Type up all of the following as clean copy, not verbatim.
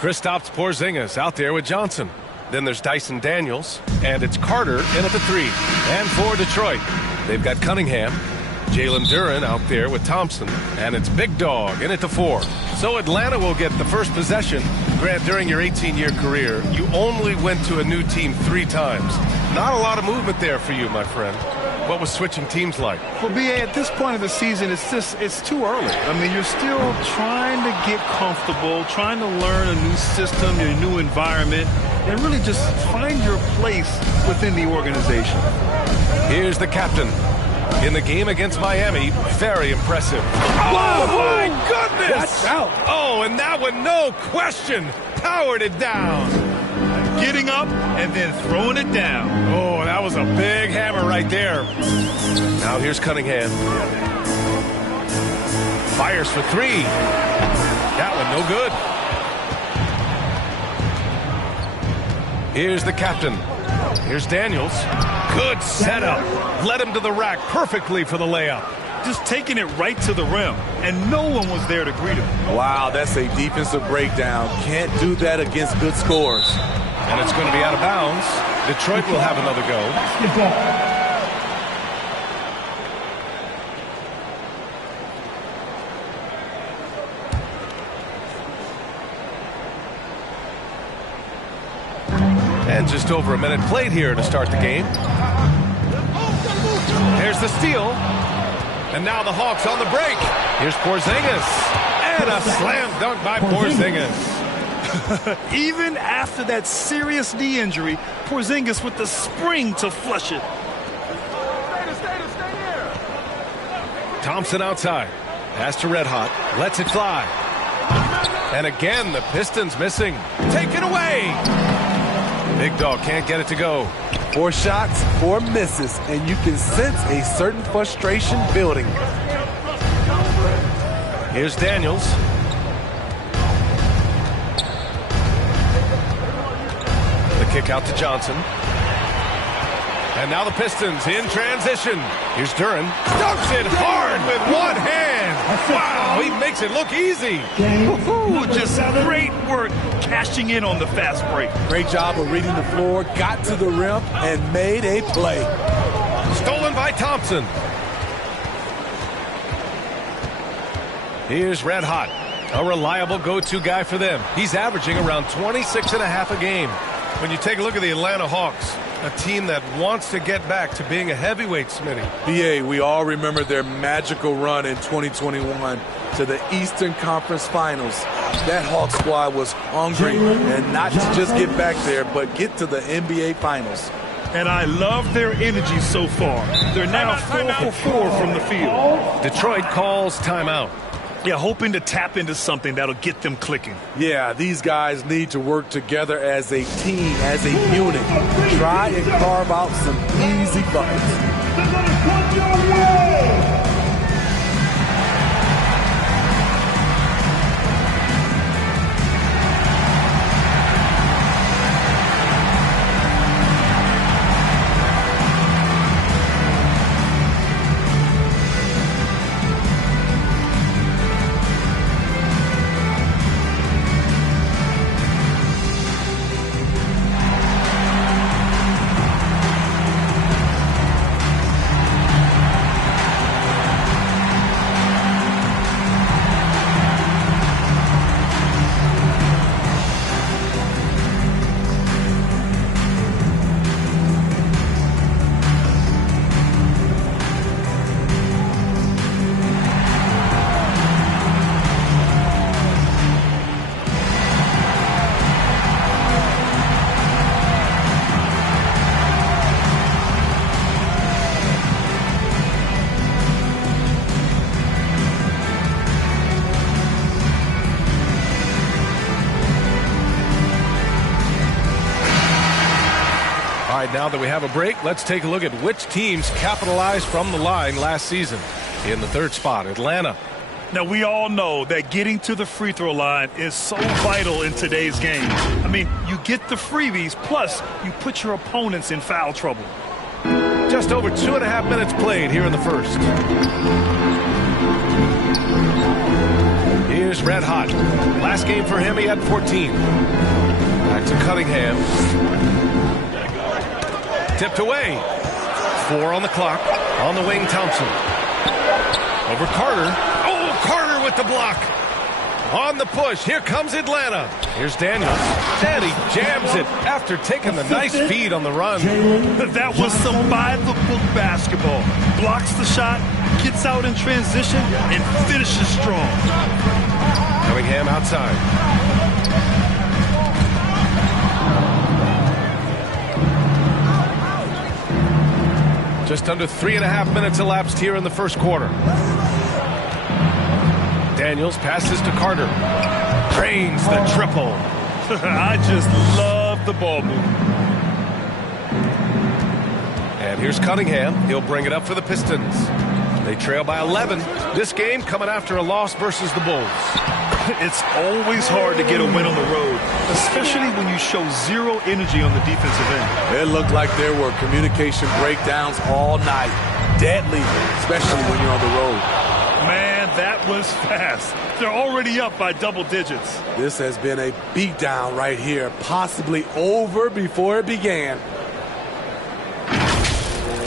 Kristaps Porzingis out there with Johnson. Then there's Dyson Daniels, and it's Carter in at the 3. And for Detroit, they've got Cunningham, Jalen Duren out there with Thompson, and it's Big Dog in at the 4. So Atlanta will get the first possession. Grant, during your 18-year career, you only went to a new team 3 times. Not a lot of movement there for you, my friend. What was switching teams like? Well, B.A., at this point of the season, it's too early. I mean, you're still trying to get comfortable, trying to learn a new system, a new environment, and really just find your place within the organization. Here's the captain. In the game against Miami, very impressive. Oh, my goodness! That's out. Oh, and that one, no question, powered it down. Getting up and then throwing it down. Oh, that was a big hammer right there. Now here's Cunningham. Fires for 3. That one no good. Here's the captain. Here's Daniels. Good setup. Led him to the rack perfectly for the layup. Just taking it right to the rim, and no one was there to greet him. Wow, that's a defensive breakdown. Can't do that against good scores. And it's going to be out of bounds. Detroit will have another go. And just over a minute played here to start the game. There's the steal. And now the Hawks on the break. Here's Porzingis. And a slam dunk by Porzingis. Even after that serious knee injury, Porzingis with the spring to flush it. Thompson outside. Pass to Red Hot. Lets it fly. And again, the Pistons missing. Take it away. Big Dog can't get it to go. 4 shots, 4 misses, and you can sense a certain frustration building. Here's Daniels. The kick out to Johnson. And now the Pistons in transition. Here's Duren. Dunks it hard with one hand. Wow, he makes it look easy. Just great work cashing in on the fast break. Great job of reading the floor, got to the rim, and made a play. Stolen by Thompson. Here's Red Hot, a reliable go-to guy for them. He's averaging around 26.5 a game. When you take a look at the Atlanta Hawks, a team that wants to get back to being a heavyweight, Smitty. BA, we all remember their magical run in 2021 to the Eastern Conference Finals. That Hawks squad was hungry, and not to just get back there, but get to the NBA Finals. And I love their energy so far. They're now 4 for 4 from the field. Detroit calls timeout. Yeah, hoping to tap into something that'll get them clicking. Yeah, these guys need to work together as a team, as a unit. Try and carve out some easy buckets. Now that we have a break, let's take a look at which teams capitalized from the line last season. In the 3rd spot, Atlanta. Now, we all know that getting to the free throw line is so vital in today's game. I mean, you get the freebies, plus you put your opponents in foul trouble. Just over 2.5 minutes played here in the first. Here's Red Hot. Last game for him, he had 14. Back to Cunningham. Tipped away. 4 on the clock. On the wing, Thompson. Over Carter. Oh, Carter with the block. On the push. Here comes Atlanta. Here's Daniels. And he jams it after taking the nice feed on the run. That was some by-the-book basketball. Blocks the shot, gets out in transition, and finishes strong. Cunningham outside. Just under 3.5 minutes elapsed here in the first quarter. Daniels passes to Carter. Drains the triple. I just love the ball movement. And here's Cunningham. He'll bring it up for the Pistons. They trail by 11. This game coming after a loss versus the Bulls. It's always hard to get a win on the road, especially when you show zero energy on the defensive end. It looked like there were communication breakdowns all night. Deadly, especially when you're on the road. Man, that was fast. They're already up by double digits. This has been a beatdown right here, possibly over before it began.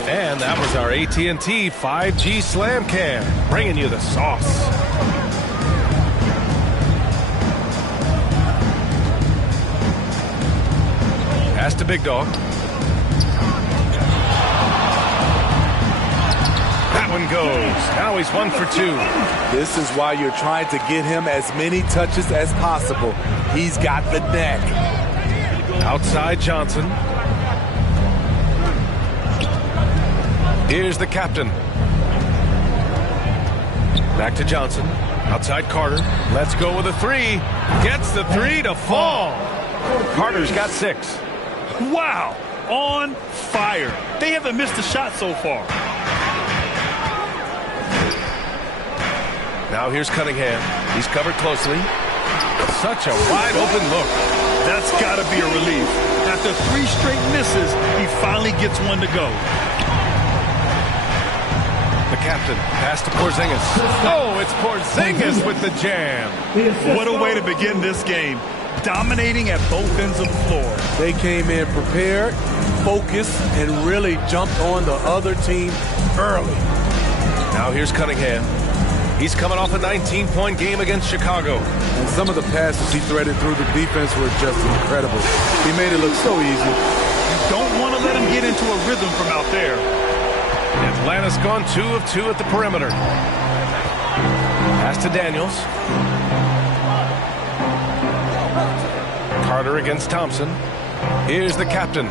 And that was our AT&T 5G Slam Cam, bringing you the sauce. Pass to Big Dog. That one goes. Now he's 1 for 2. This is why you're trying to get him as many touches as possible. He's got the neck. Outside Johnson. Here's the captain. Back to Johnson. Outside Carter. Let's go with a 3. Gets the 3 to fall. Carter's got 6. Wow, on fire. They haven't missed a shot so far. Now here's Cunningham. He's covered closely. Such a wide open look. That's got to be a relief. After 3 straight misses, he finally gets one to go. The captain, pass to Porzingis. Oh, it's Porzingis with the jam. What a way to begin this game. Dominating at both ends of the floor. They came in prepared, focused, and really jumped on the other team early. Now here's Cunningham. He's coming off a 19-point game against Chicago. And some of the passes he threaded through the defense were just incredible. He made it look so easy. You don't want to let him get into a rhythm from out there. Atlanta's gone 2 of 2 at the perimeter. Pass to Daniels. Carter against Thompson. Here's the captain.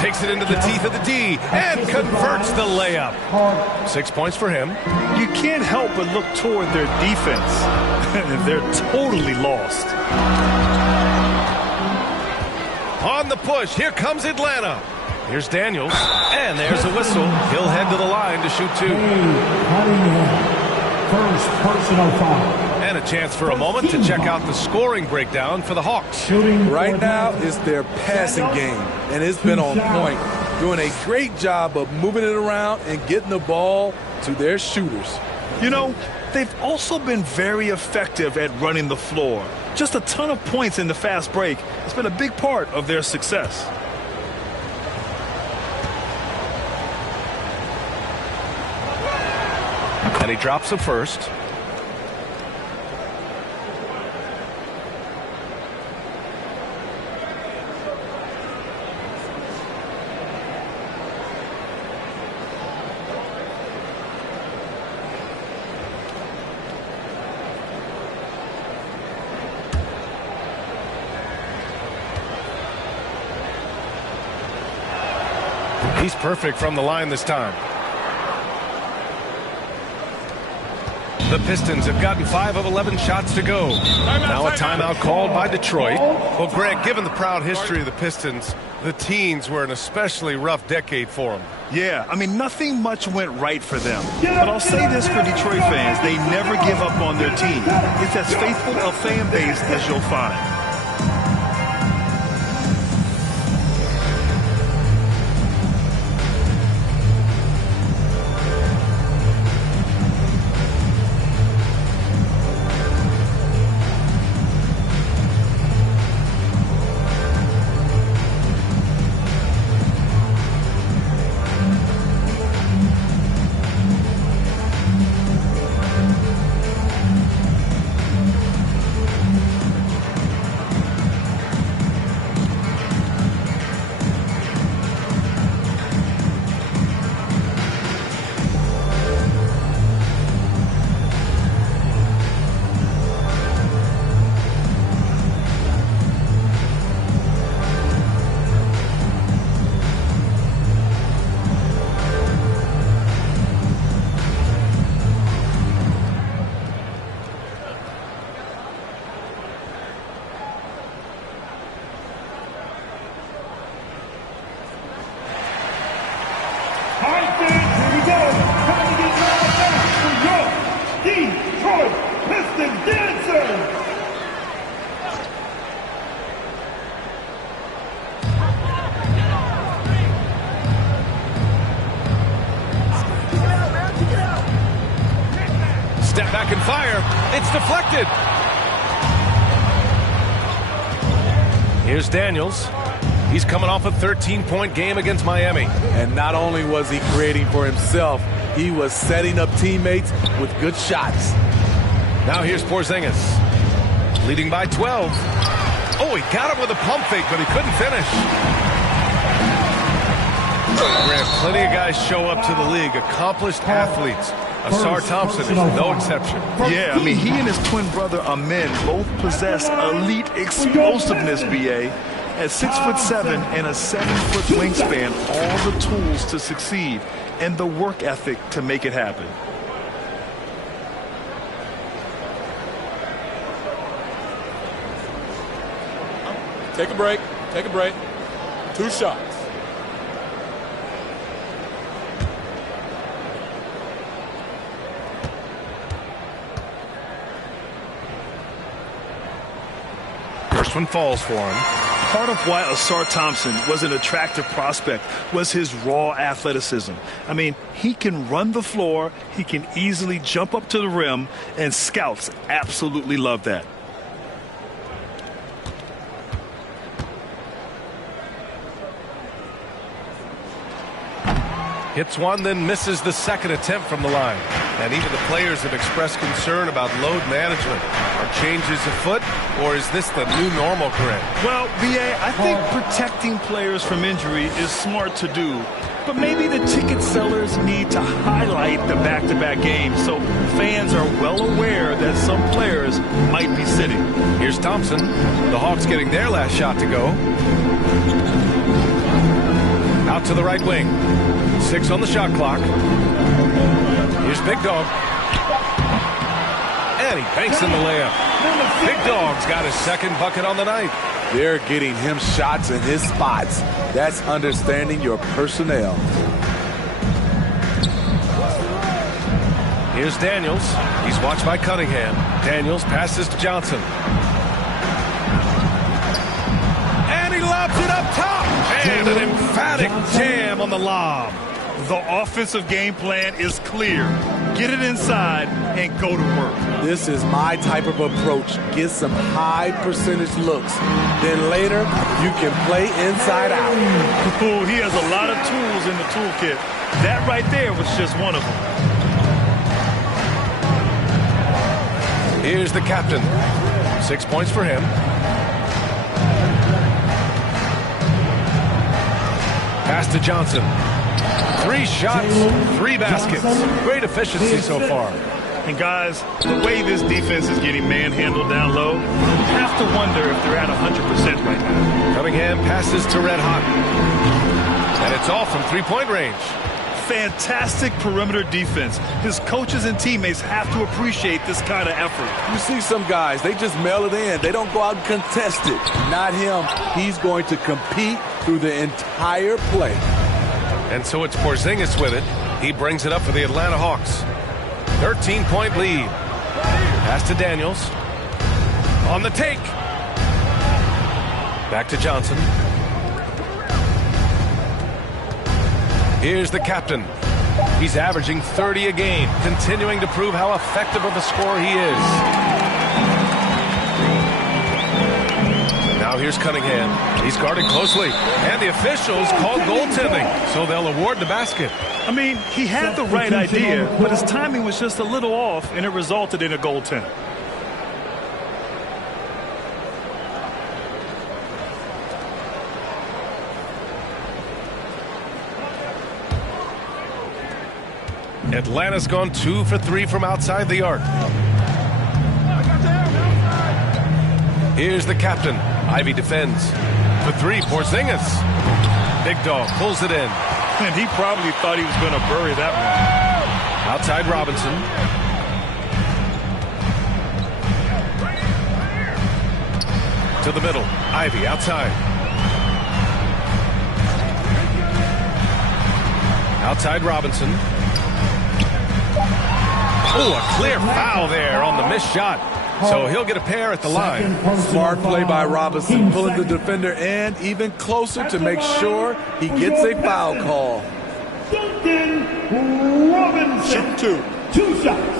Takes it into the teeth of the D and converts the layup. 6 points for him. You can't help but look toward their defense. They're totally lost. On the push, here comes Atlanta. Here's Daniels, and there's a whistle. He'll head to the line to shoot 2. First personal foul. And a chance for a moment to check out the scoring breakdown for the Hawks. Right now is their passing game, and it's been on point. Doing a great job of moving it around and getting the ball to their shooters. You know, they've also been very effective at running the floor. Just a ton of points in the fast break. It's been a big part of their success. And he drops the first. He's perfect from the line this time. The Pistons have gotten 5 of 11 shots to go. Now a timeout called by Detroit. Well, Greg, given the proud history of the Pistons, the teens were an especially rough decade for them. Yeah, I mean, nothing much went right for them. But I'll say this for Detroit fans, they never give up on their team. It's as faithful a fan base as you'll find. coming in now for your Detroit Pistons dancer. Step back and fire. It's deflected. Here's Daniels. He's coming off a 13-point game against Miami. And not only was he creating for himself, he was setting up teammates with good shots. Now here's Porzingis. Leading by 12. Oh, he got him with a pump fake, but he couldn't finish. Grant, plenty of guys show up to the league, accomplished athletes. Asar Thompson is no exception. Yeah, I mean, he and his twin brother Amen both possess elite explosiveness, B.A. At 6'7" and a 7-foot wingspan, all the tools to succeed and the work ethic to make it happen. Take a break. Take a break. 2 shots. First one falls for him. Part of why Asar Thompson was an attractive prospect was his raw athleticism. I mean, he can run the floor, he can easily jump up to the rim, and scouts absolutely love that. Hits one, then misses the second attempt from the line. And even the players have expressed concern about load management. Are changes afoot, or is this the new normal, Grant? Well, B.A., I think protecting players from injury is smart to do. But maybe the ticket sellers need to highlight the back-to-back games so fans are well aware that some players might be sitting. Here's Thompson. The Hawks getting their last shot to go. Out to the right wing. 6 on the shot clock. Here's Big Dog. And he banks in the layup. Big Dog's got his second bucket on the night. They're getting him shots in his spots. That's understanding your personnel. Here's Daniels. He's watched by Cunningham. Daniels passes to Johnson. And he lobs it up top. And an emphatic jam on the lob. The offensive game plan is clear. Get it inside and go to work. This is my type of approach. Get some high percentage looks. Then later, you can play inside out. Ooh, he has a lot of tools in the toolkit. That right there was just one of them. Here's the captain. 6 points for him. Pass to Johnson. 3 shots, 3 baskets. Great efficiency so far. And guys, the way this defense is getting manhandled down low, you have to wonder if they're at 100% right now. Cunningham passes to Red Hot. And it's off from 3-point range. Fantastic perimeter defense. His coaches and teammates have to appreciate this kind of effort. You see some guys, they just mail it in. They don't go out and contest it. Not him. He's going to compete through the entire play. And so it's Porzingis with it. He brings it up for the Atlanta Hawks. 13-point lead. Pass to Daniels. On the take. Back to Johnson. Here's the captain. He's averaging 30 a game, continuing to prove how effective of a scorer he is. Now here's Cunningham. He's guarded closely. And the officials called goaltending, so they'll award the basket. I mean, he had the right idea, but his timing was just a little off, and it resulted in a goaltend. Atlanta's gone 2 for 3 from outside the arc. Here's the captain. Ivy defends. For 3, Porzingis. Big Dog pulls it in. And he probably thought he was going to bury that one. Outside Robinson. To the middle. Ivy outside. Outside Robinson. Oh, a clear foul there on the missed shot. So he'll get a pair at the line. Smart play by Robinson, pulling the defender in even closer to make sure he gets a foul call. Duncan Robinson. Shoot 2 shots.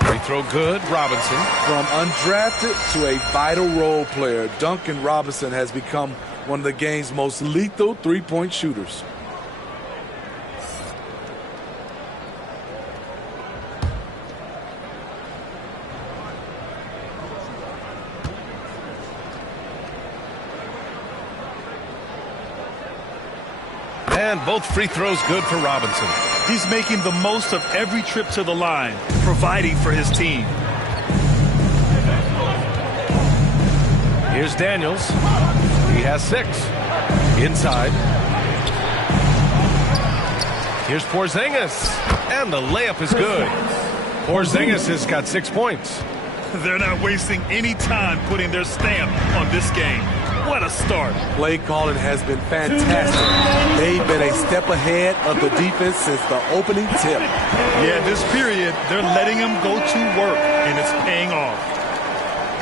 Free throw good, Robinson. From undrafted to a vital role player, Duncan Robinson has become one of the game's most lethal three-point shooters. And both free throws good for Robinson. He's making the most of every trip to the line, providing for his team. Here's Daniels. He has 6. Inside. Here's Porzingis. And the layup is good. Porzingis has got 6 points. They're not wasting any time putting their stamp on this game. What a start. Play calling has been fantastic. They've been a step ahead of the defense since the opening tip. Yeah, this period, they're letting him go to work, and it's paying off.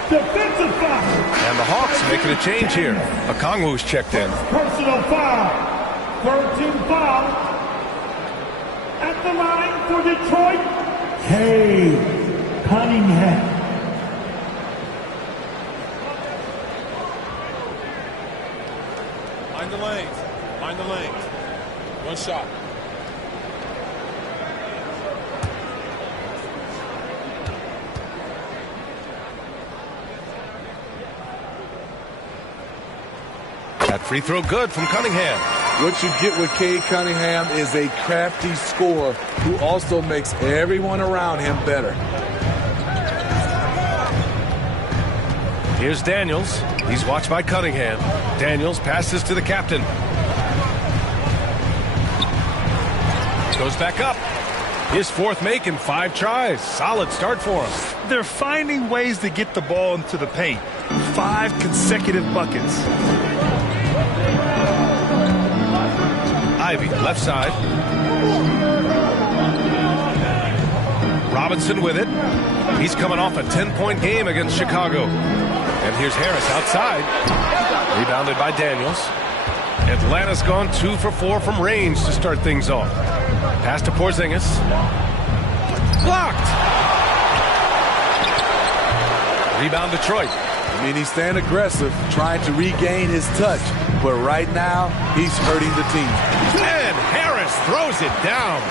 Defensive foul. And the Hawks making a change here. Okongwu's checked in. Personal foul. Third team foul. At the line for Detroit, Cade Cunningham. Mind the lanes. Mind the lanes. 1 shot. That free throw good from Cunningham. What you get with Cade Cunningham is a crafty scorer who also makes everyone around him better. Here's Daniels. He's watched by Cunningham. Daniels passes to the captain. Goes back up. His 4th make in 5 tries. Solid start for him. They're finding ways to get the ball into the paint. 5 consecutive buckets. Ivy, left side. Robinson with it. He's coming off a 10-point game against Chicago. And here's Harris outside. Rebounded by Daniels. Atlanta's gone 2 for 4 from range to start things off. Pass to Porzingis. Blocked. Rebound Detroit. I mean, he's staying aggressive, trying to regain his touch. But right now, he's hurting the team. And Harris throws it down.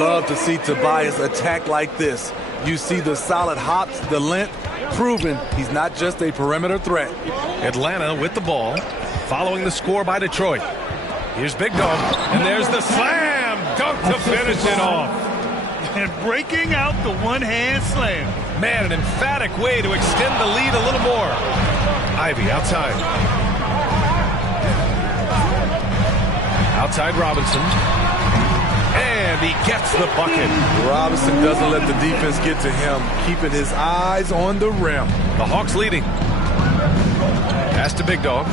Love to see Tobias attack like this. You see the solid hops, the length, proving he's not just a perimeter threat. Atlanta with the ball, following the score by Detroit. Here's Big Dog, and there's the slam dunk to finish it off. And breaking out the one-hand slam. Man, an emphatic way to extend the lead a little more. Ivy outside. Outside Robinson. And he gets the bucket. Robinson doesn't let the defense get to him, keeping his eyes on the rim. The Hawks leading. Pass to Big Dog.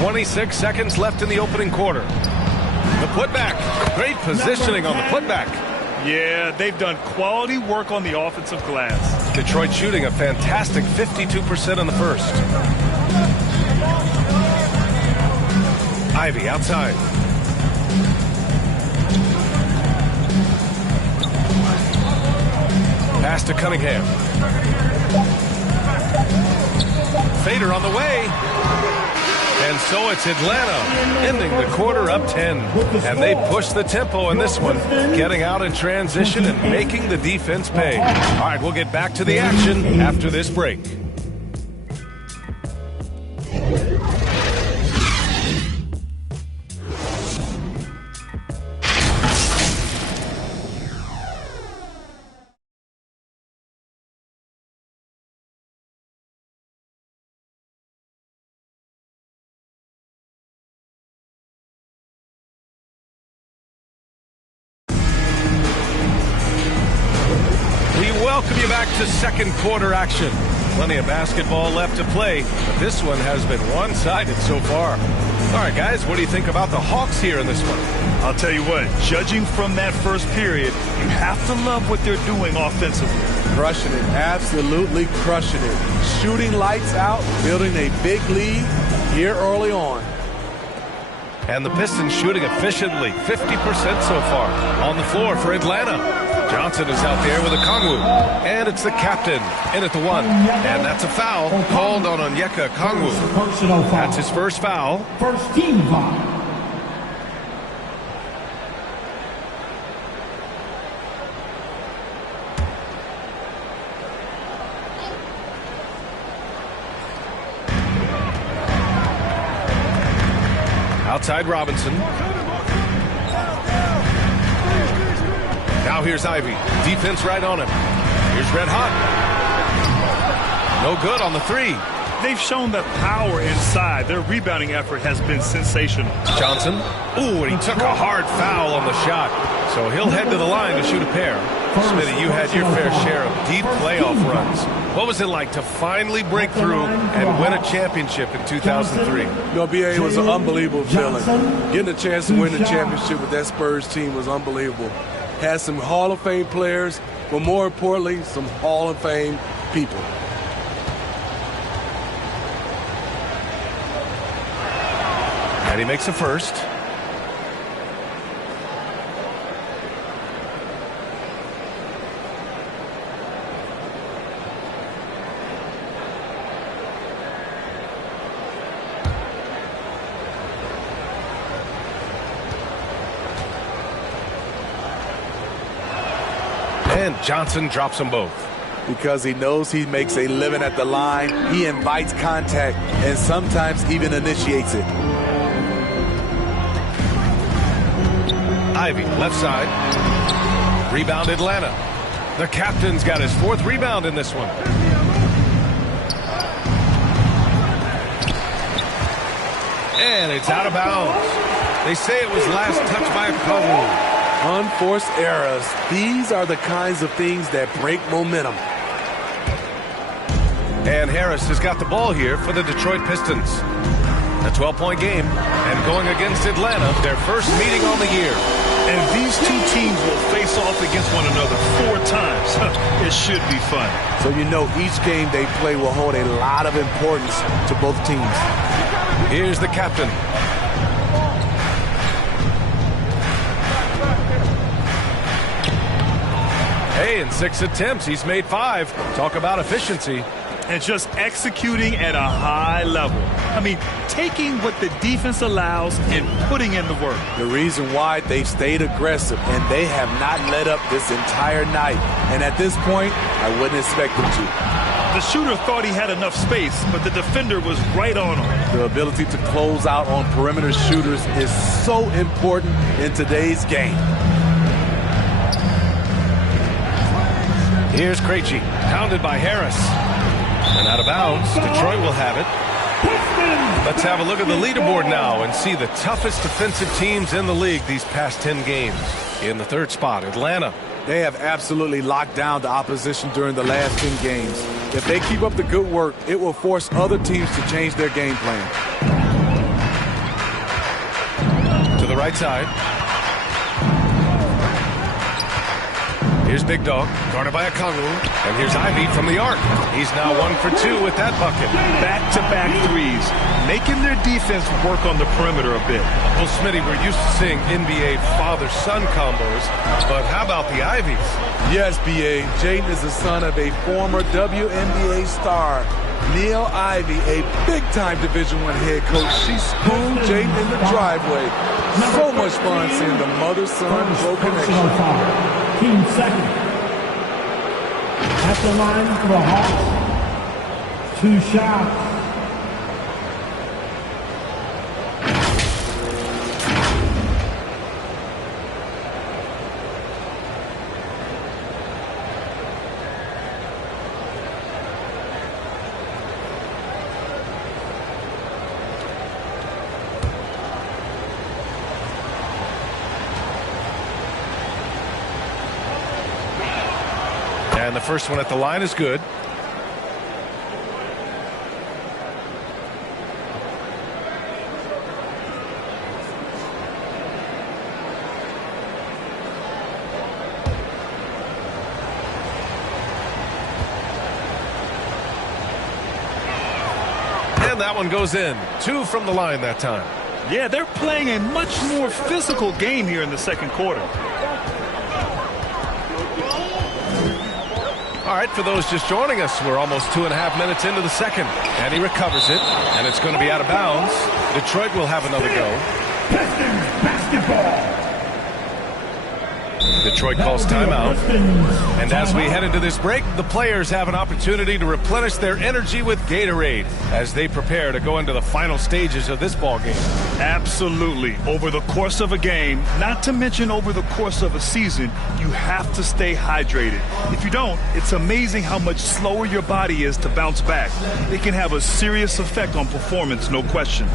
26 seconds left in the opening quarter. The putback. Great positioning on the putback. Yeah, they've done quality work on the offensive glass. Detroit shooting a fantastic 52% in the first. Ivy outside. Pass to Cunningham. Fader on the way. And so it's Atlanta ending the quarter up 10. And they push the tempo in this one, getting out in transition and making the defense pay. All right, we'll get back to the action after this break. back to second quarter action. Plenty of basketball left to play, but this one has been one-sided so far. All right, guys, what do you think about the Hawks here in this one? I'll tell you what, judging from that first period, you have to love what they're doing offensively. Crushing it, absolutely crushing it. Shooting lights out, building a big lead here early on. And the Pistons shooting efficiently, 50% so far. On the floor for Atlanta. Johnson is out there with a Kongwu. And it's the captain in at the one. And that's a foul called on Onyeka Kongwu. That's his first foul. First team foul. Outside Robinson. Now here's Ivy. Defense right on him. Here's Red Hot. No good on the three. They've shown that power inside. Their rebounding effort has been sensational. Johnson. Ooh, and he took a hard foul on the shot. So he'll head to the line to shoot a pair. Smitty, you had your fair share of deep playoff runs. What was it like to finally break through and win a championship in 2003? You know, BA, was an unbelievable feeling. Getting a chance to win the championship with that Spurs team was unbelievable. Had some Hall of Fame players, but more importantly, some Hall of Fame people. And he makes a first. And Johnson drops them both. Because he knows he makes a living at the line, he invites contact and sometimes even initiates it. Ivy, left side. Rebound Atlanta. The captain's got his fourth rebound in this one. And it's out of bounds. They say it was last touched by a Kongwu. Unforced errors. These are the kinds of things that break momentum. And Harris has got the ball here for the Detroit Pistons. A 12-point game. And going against Atlanta, their first meeting on the year. And these two teams will face off against one another 4 times. It should be fun. So you know each game they play will hold a lot of importance to both teams. Here's the captain. Hey, in 6 attempts, he's made 5. Talk about efficiency. And just executing at a high level. I mean, taking what the defense allows and putting in the work. The reason why they've stayed aggressive and they have not let up this entire night. And at this point, I wouldn't expect them to. The shooter thought he had enough space, but the defender was right on him. The ability to close out on perimeter shooters is so important in today's game. Here's Krejci, pounded by Harris. And out of bounds, Detroit will have it. Let's have a look at the leaderboard now and see the toughest defensive teams in the league these past 10 games. In the 3rd spot, Atlanta. They have absolutely locked down the opposition during the last 10 games. If they keep up the good work, it will force other teams to change their game plan. To the right side. Here's Big Dog, guarded by a Kongwu. And here's Ivy from the arc. He's now 1 for 2 with that bucket. Back-to-back threes, making their defense work on the perimeter a bit. Well, Smitty, we're used to seeing NBA father-son combos, but how about the Ivies? Yes, B.A. Jaden is the son of a former WNBA star, Neil Ivy, a big-time Division I head coach. She schooled Jaden in the driveway. So much fun seeing the mother-son grow connection. Team second. At the line for the Hawks. 2 shots. And the first one at the line is good. And that one goes in. 2 from the line that time. Yeah, they're playing a much more physical game here in the second quarter. All right, for those just joining us, we're almost 2.5 minutes into the second. And he recovers it, and it's going to be out of bounds. Detroit will have another go. Pistons basketball. Detroit calls timeout. And as we head into this break, the players have an opportunity to replenish their energy with Gatorade as they prepare to go into the final stages of this ball game. Absolutely. Over the course of a game, not to mention over the course of a season, you have to stay hydrated. If you don't, it's amazing how much slower your body is to bounce back. It can have a serious effect on performance, no question.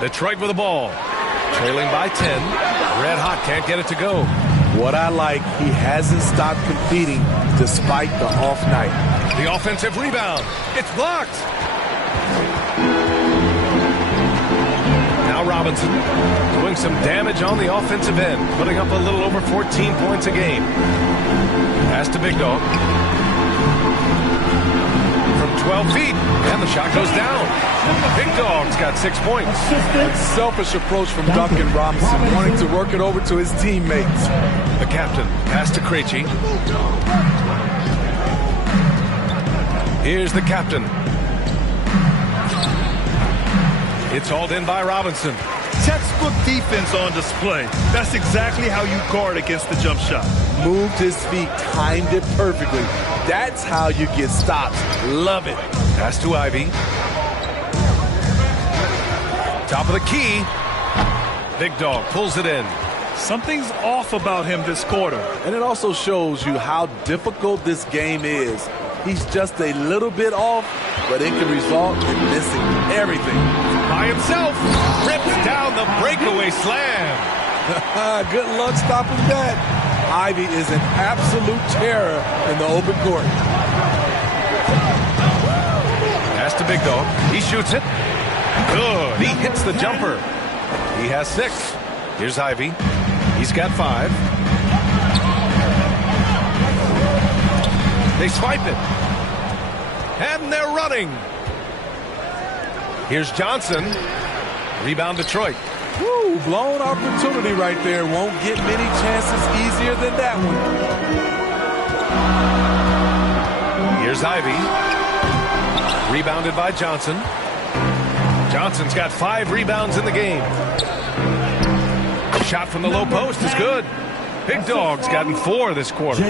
Detroit with the ball. Trailing by 10. Red hot, can't get it to go. What I like, he hasn't stopped competing despite the off night. The offensive rebound. It's blocked. Now Robinson doing some damage on the offensive end, putting up a little over 14 points a game. Pass to Big Dog. From 12 feet, and the shot goes down. Big Dog's got 6 points. Selfish approach from Duncan Robinson, wanting to work it over to his teammates. The captain, pass to Krejci. Here's the captain. It's hauled in by Robinson. Textbook defense on display. That's exactly how you guard against the jump shot. Moved his feet, timed it perfectly. That's how you get stops. Love it. Pass to Ivy. Top of the key. Big Dog pulls it in. Something's off about him this quarter. And it also shows you how difficult this game is. He's just a little bit off, but it can result in missing everything. By himself, rips down the breakaway slam. Good luck stopping that. Ivy is an absolute terror in the open court. Pass to Big Dog. He shoots it. Good. He hits the jumper. He has 6. Here's Ivy. He's got 5. They swipe it. And they're running. Here's Johnson. Rebound Detroit. Woo, blown opportunity right there. Won't get many chances easier than that one. Here's Ivy. Rebounded by Johnson. Johnson's got 5 rebounds in the game. Shot from the low post is good. Big Dog's gotten 4 this quarter.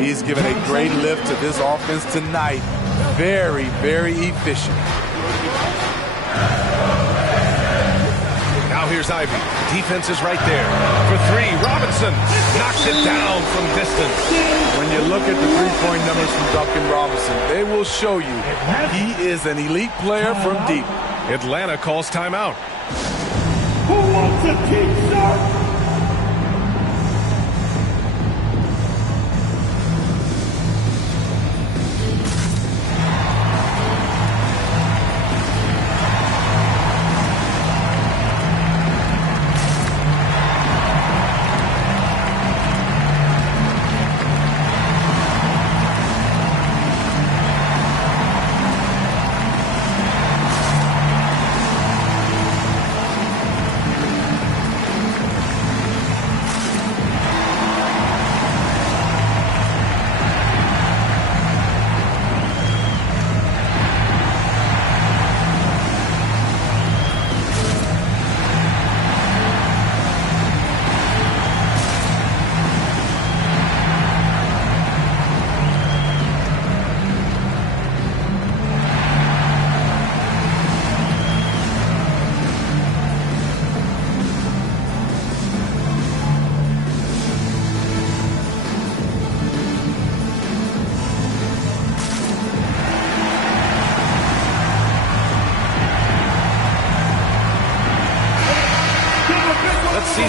He's given a great lift to this offense tonight. Very, very efficient. Now here's Ivy. Defense is right there. For 3, Robinson knocks it down from distance. When you look at the three-point numbers from Duncan Robinson, they will show you he is an elite player from deep. Atlanta calls timeout. Who wants a t-shirt?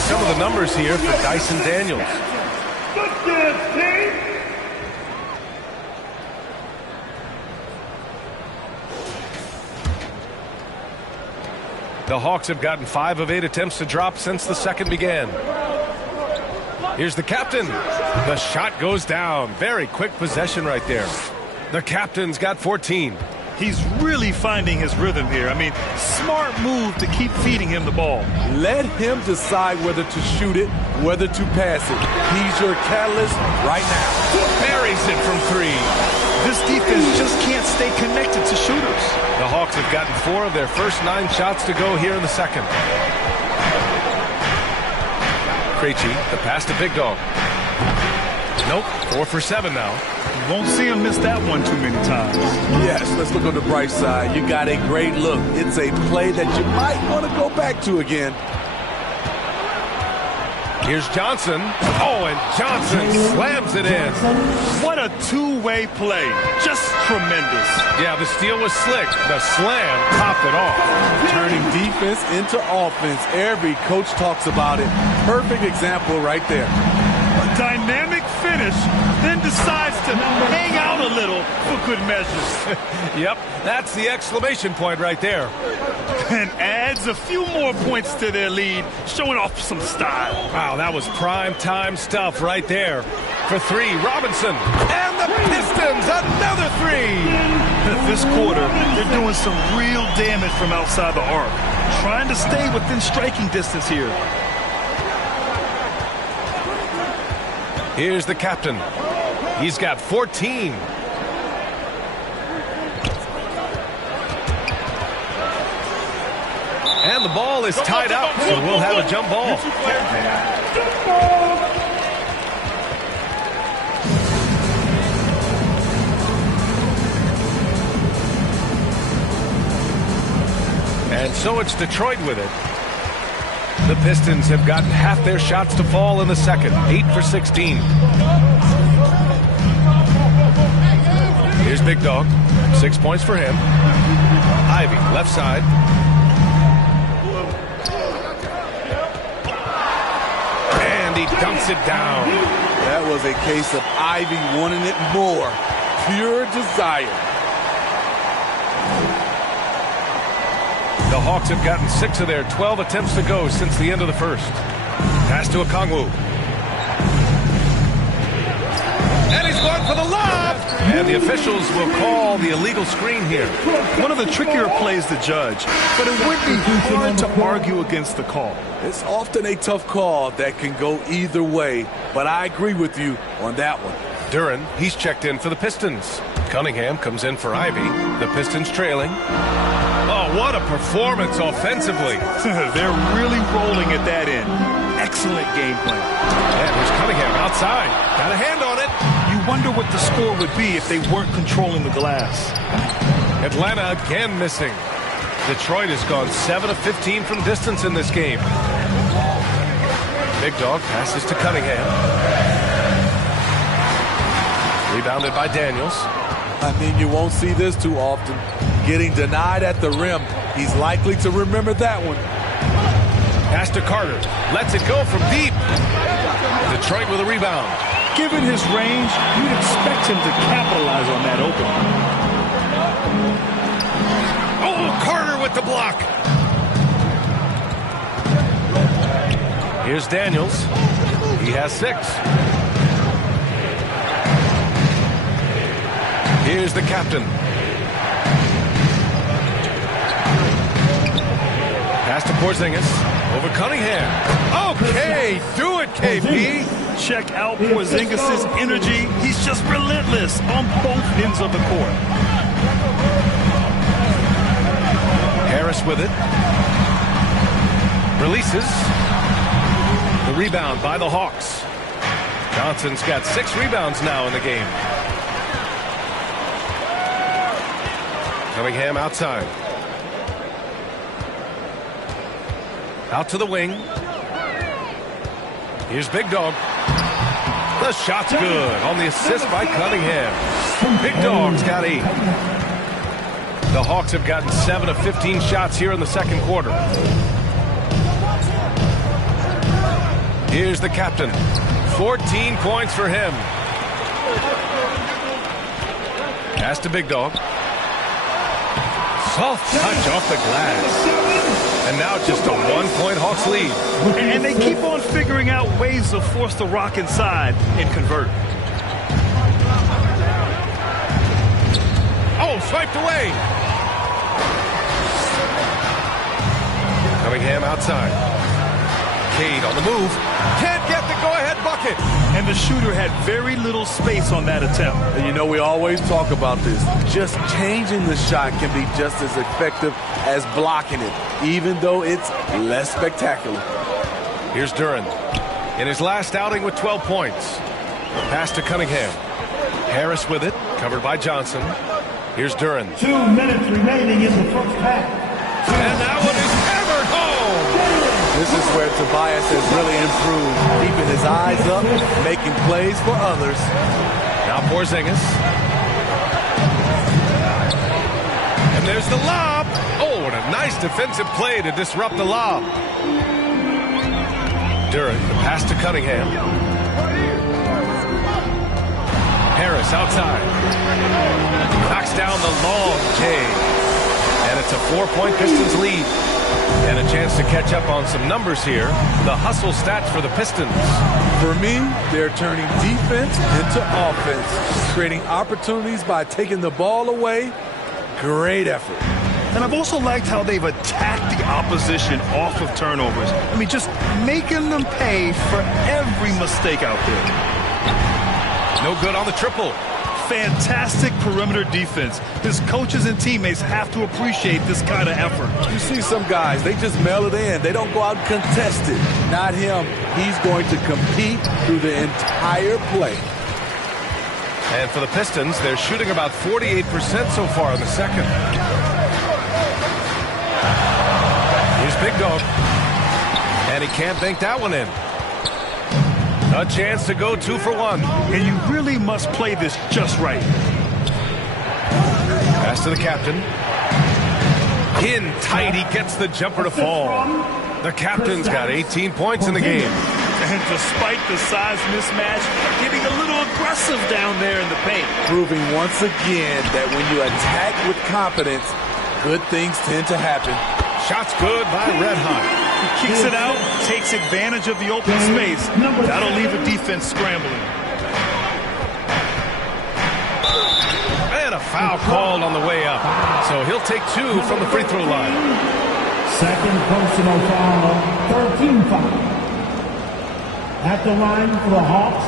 some of the numbers here for Dyson Daniels. The Hawks have gotten 5 of 8 attempts to drop since the second began. Here's the captain. The shot goes down. Very quick possession right there. The captain's got 14. He's really finding his rhythm here. I mean, smart move to keep feeding him the ball. Let him decide whether to shoot it, whether to pass it. He's your catalyst right now. Buries it from 3. This defense just can't stay connected to shooters. The Hawks have gotten 4 of their first 9 shots to go here in the second. Krejci, the pass to Big Dog. Nope, 4 for 7 now. You won't see him miss that one too many times. Yes, let's look on the bright side. You got a great look. It's a play that you might want to go back to again. Here's Johnson. Oh, and Johnson slams it in. What a two-way play. Just tremendous. Yeah, the steal was slick. The slam topped it off. Turning defense into offense. Every coach talks about it. Perfect example right there. A dynamic finish, then decides to hang out a little for good measure. Yep, that's the exclamation point right there. And adds a few more points to their lead, showing off some style. Wow, that was prime time stuff right there. For 3, Robinson. And the Pistons, another 3. This quarter, they're doing some real damage from outside the arc. Trying to stay within striking distance here. Here's the captain. He's got 14. And the ball is tied up, so we'll have a jump ball. And so it's Detroit with it. The Pistons have gotten half their shots to fall in the second, 8 for 16. Here's Big Dog, 6 points for him. Ivy, left side. And he dunks it down. That was a case of Ivy wanting it more. Pure desire. The Hawks have gotten 6 of their 12 attempts to go since the end of the first. Pass to Okongwu. And he's going for the lob. And the officials will call the illegal screen here. One of the trickier plays to judge, but it would be hard to argue against the call. It's often a tough call that can go either way, but I agree with you on that one. Duren, he's checked in for the Pistons. Cunningham comes in for Ivy. The Pistons trailing. Oh, what a performance offensively. They're really rolling at that end. Excellent game plan. And there's Cunningham outside. Got a hand on it. You wonder what the score would be if they weren't controlling the glass. Atlanta again missing. Detroit has gone 7 of 15 from distance in this game. Big Dog passes to Cunningham. Rebounded by Daniels. I mean, you won't see this too often. Getting denied at the rim. He's likely to remember that one. Pass to Carter. Lets it go from deep. Detroit with a rebound. Given his range, you'd expect him to capitalize on that opening. Oh, Carter with the block. Here's Daniels. He has 6. Here's the captain. Pass to Porzingis. Over Cunningham. Okay, do it, KP. Check out Porzingis' energy. He's just relentless on both ends of the court. Harris with it. Releases. The rebound by the Hawks. Johnson's got 6 rebounds now in the game. Cunningham outside. Out to the wing. Here's Big Dog. The shot's good on the assist by Cunningham. Big Dog's got 8. The Hawks have gotten 7 of 15 shots here in the second quarter. Here's the captain. 14 points for him. Pass to Big Dog. Soft touch off the glass. And now just a 1-point Hawks lead. And they keep on figuring out ways to force the Rock inside and convert. Oh, swiped away. Cunningham outside. Cade on the move. Can't get the go-ahead bucket. And the shooter had very little space on that attempt. And you know, we always talk about this. Just changing the shot can be just as effective as blocking it, even though it's less spectacular. Here's Duren. In his last outing with 12 points. Pass to Cunningham. Harris with it, covered by Johnson. Here's Duren. 2 minutes remaining in the first half. And that one is hammered home. This is where Tobias has really improved, keeping his eyes up, making plays for others. Now Porzingis. And there's the lob. Oh, and a nice defensive play to disrupt the lob. Duren, the pass to Cunningham. Harris outside. Knocks down the long J. And it's a 4-point Pistons lead. And a chance to catch up on some numbers here. The hustle stats for the Pistons. For me, they're turning defense into offense, creating opportunities by taking the ball away. Great effort. And I've also liked how they've attacked the opposition off of turnovers. I mean, just making them pay for every mistake out there. No good on the triple. Fantastic perimeter defense. His coaches and teammates have to appreciate this kind of effort. You see some guys, they just mail it in. They don't go out and contest it. Not him. He's going to compete through the entire play. And for the Pistons, they're shooting about 48% so far in the second. Here's Big Dog. And he can't bank that one in. A chance to go 2 for 1. And you really must play this just right. Pass to the captain. In tight, he gets the jumper to fall. The captain's got 18 points in the game. And despite the size mismatch, getting a little aggressive down there in the paint. Proving once again that when you attack with confidence, good things tend to happen. Shot's good by Red Hot. He kicks it out, takes advantage of the open space. That'll leave a defense scrambling. And a foul called on the way up. So he'll take 2 from the free throw line. Second personal foul, 13 foul. At the line for the Hawks.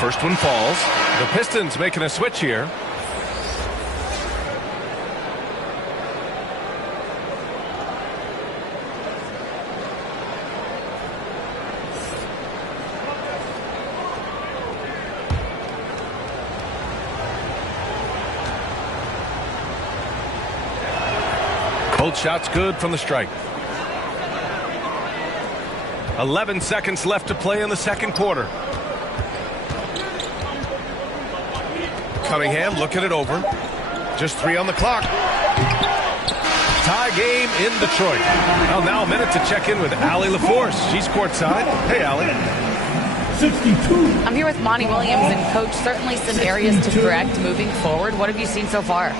First one falls. The Pistons making a switch here. Both shots good from the strike. 11 seconds left to play in the second quarter. Cunningham looking it over. Just 3 on the clock. Tie game in Detroit. Well, now a minute to check in with Allie LaForce. She's courtside. Hey, Allie. 62. I'm here with Monty Williams, and Coach, certainly some areas to correct moving forward. What have you seen so far? We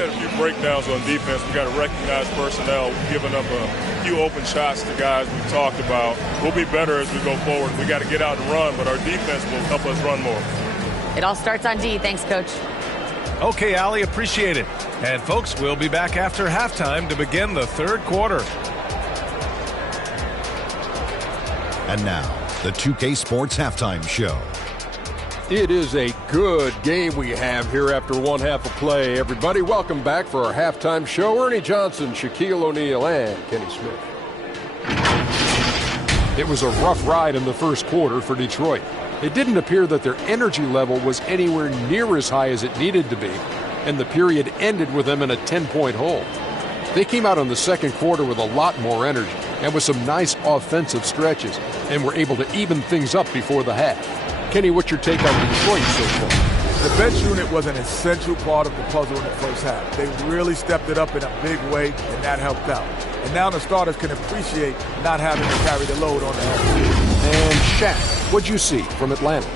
had a few breakdowns on defense. We got to recognize personnel giving up a few open shots to guys we talked about. We'll be better as we go forward. We got to get out and run, but our defense will help us run more. It all starts on D. Thanks, Coach. Okay, Allie, appreciate it. And, folks, we'll be back after halftime to begin the third quarter. And now, the 2K Sports Halftime Show. It is a good game we have here after one half of play. Everybody, welcome back for our halftime show. Ernie Johnson, Shaquille O'Neal, and Kenny Smith. It was a rough ride in the first quarter for Detroit. It didn't appear that their energy level was anywhere near as high as it needed to be, and the period ended with them in a 10-point hole. They came out in the second quarter with a lot more energy and with some nice offensive stretches and were able to even things up before the half. Kenny, what's your take on Detroit so far? The bench unit was an essential part of the puzzle in the first half. They really stepped it up in a big way, and that helped out. And now the starters can appreciate not having to carry the load on their own. And Shaq, what'd you see from Atlanta?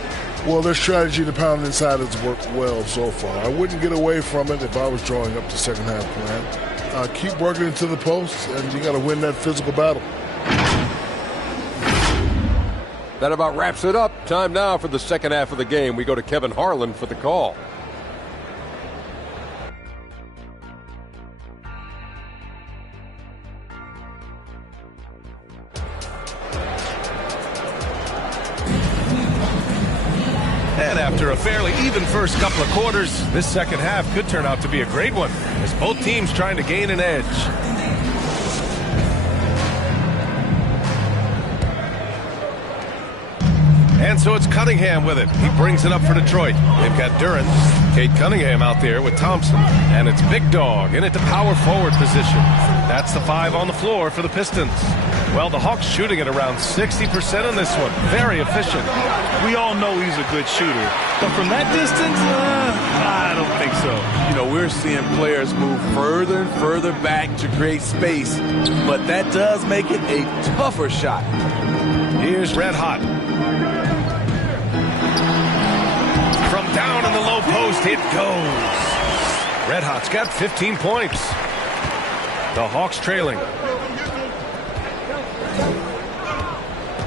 Well, their strategy to pound inside has worked well so far. I wouldn't get away from it if I was drawing up the second half plan. Keep working into the post, and you got to win that physical battle. That about wraps it up. Time now for the second half of the game. We go to Kevin Harlan for the call. And after a fairly even first couple of quarters, this second half could turn out to be a great one, as both teams trying to gain an edge. And so it's Cunningham with it. He brings it up for Detroit. They've got Duren, Cade Cunningham out there with Thompson. And it's Big Dog in it to power forward position. That's the 5 on the floor for the Pistons. Well, the Hawks shooting at around 60% on this one. Very efficient. We all know he's a good shooter. But from that distance, I don't think so. You know, we're seeing players move further and further back to create space. But that does make it a tougher shot. Here's Red Hot. From down in the low post, it goes. Red Hot's got 15 points. The Hawks trailing.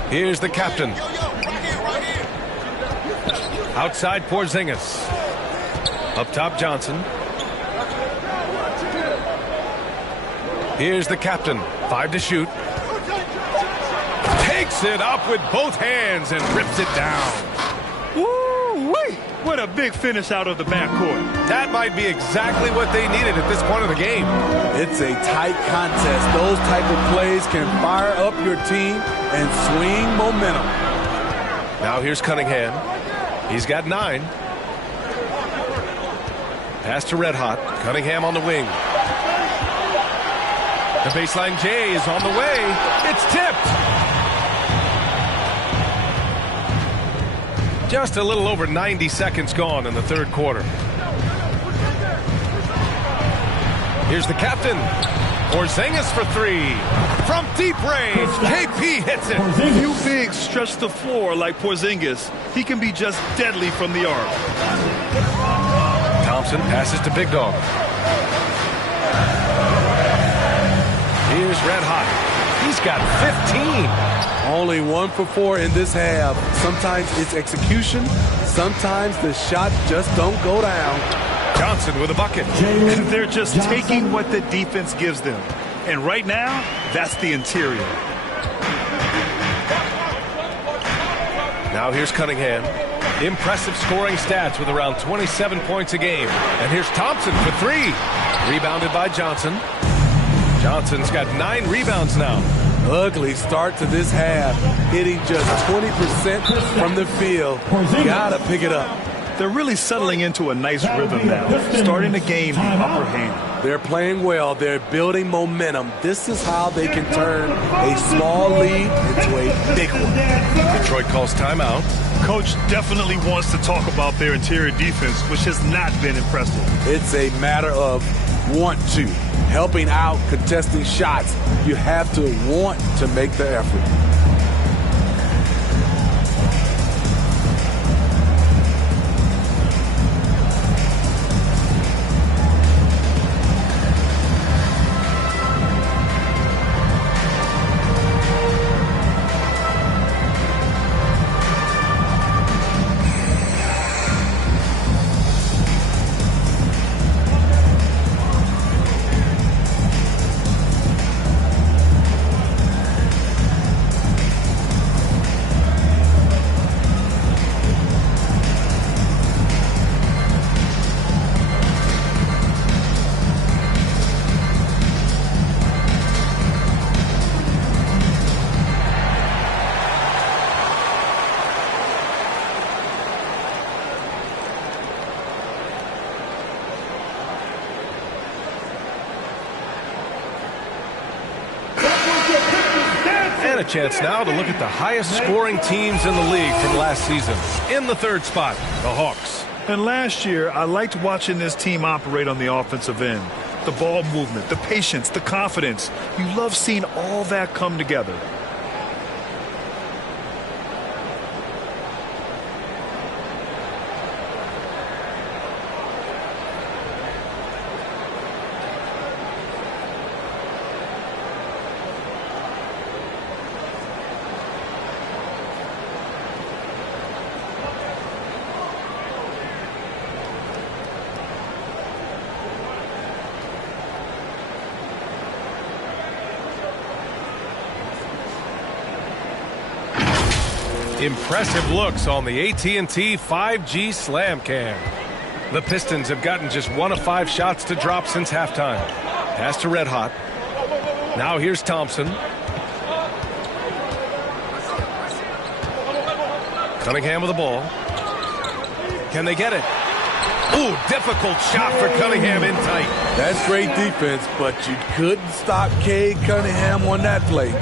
Here's the captain. Outside Porzingis. Up top Johnson. Here's the captain. 5 to shoot. Takes it up with both hands and rips it down. Woo-wee! What a big finish out of the backcourt. That might be exactly what they needed at this point of the game. It's a tight contest. Those type of plays can fire up your team and swing momentum. Now here's Cunningham. He's got 9. Pass to Red Hot. Cunningham on the wing. The baseline J is on the way. It's tipped. Just a little over 90 seconds gone in the third quarter. Here's the captain. Porzingis for 3. From deep range, KP hits it. If you bigs stretch the floor like Porzingis, he can be just deadly from the arc. Thompson passes to Big Dog. Here's Red Hot. He's got 15. Only 1 for 4 in this half. Sometimes it's execution. Sometimes the shot just don't go down. Johnson with a bucket. They're just taking what the defense gives them. And right now, that's the interior. Now here's Cunningham. Impressive scoring stats with around 27 points a game. And here's Thompson for 3. Rebounded by Johnson. Johnson's got 9 rebounds now. Ugly start to this half. Hitting just 20% from the field. Gotta pick it up. They're really settling into a nice rhythm now, starting to gain the upper hand. They're playing well. They're building momentum. This is how they can turn a small lead into a big one. Detroit calls timeout. Coach definitely wants to talk about their interior defense, which has not been impressive. It's a matter of want to. Helping out, contesting shots. You have to want to make the effort. And a chance now to look at the highest scoring teams in the league from last season. In the third spot, the Hawks. And last year, I liked watching this team operate on the offensive end. The ball movement, the patience, the confidence. You love seeing all that come together. Impressive looks on the AT&T 5G Slam Cam. The Pistons have gotten just 1 of 5 shots to drop since halftime. Pass to Red Hot. Now here's Thompson. Cunningham with the ball. Can they get it? Ooh, difficult shot for Cunningham in tight. That's great defense, but you couldn't stop Cade Cunningham on that play.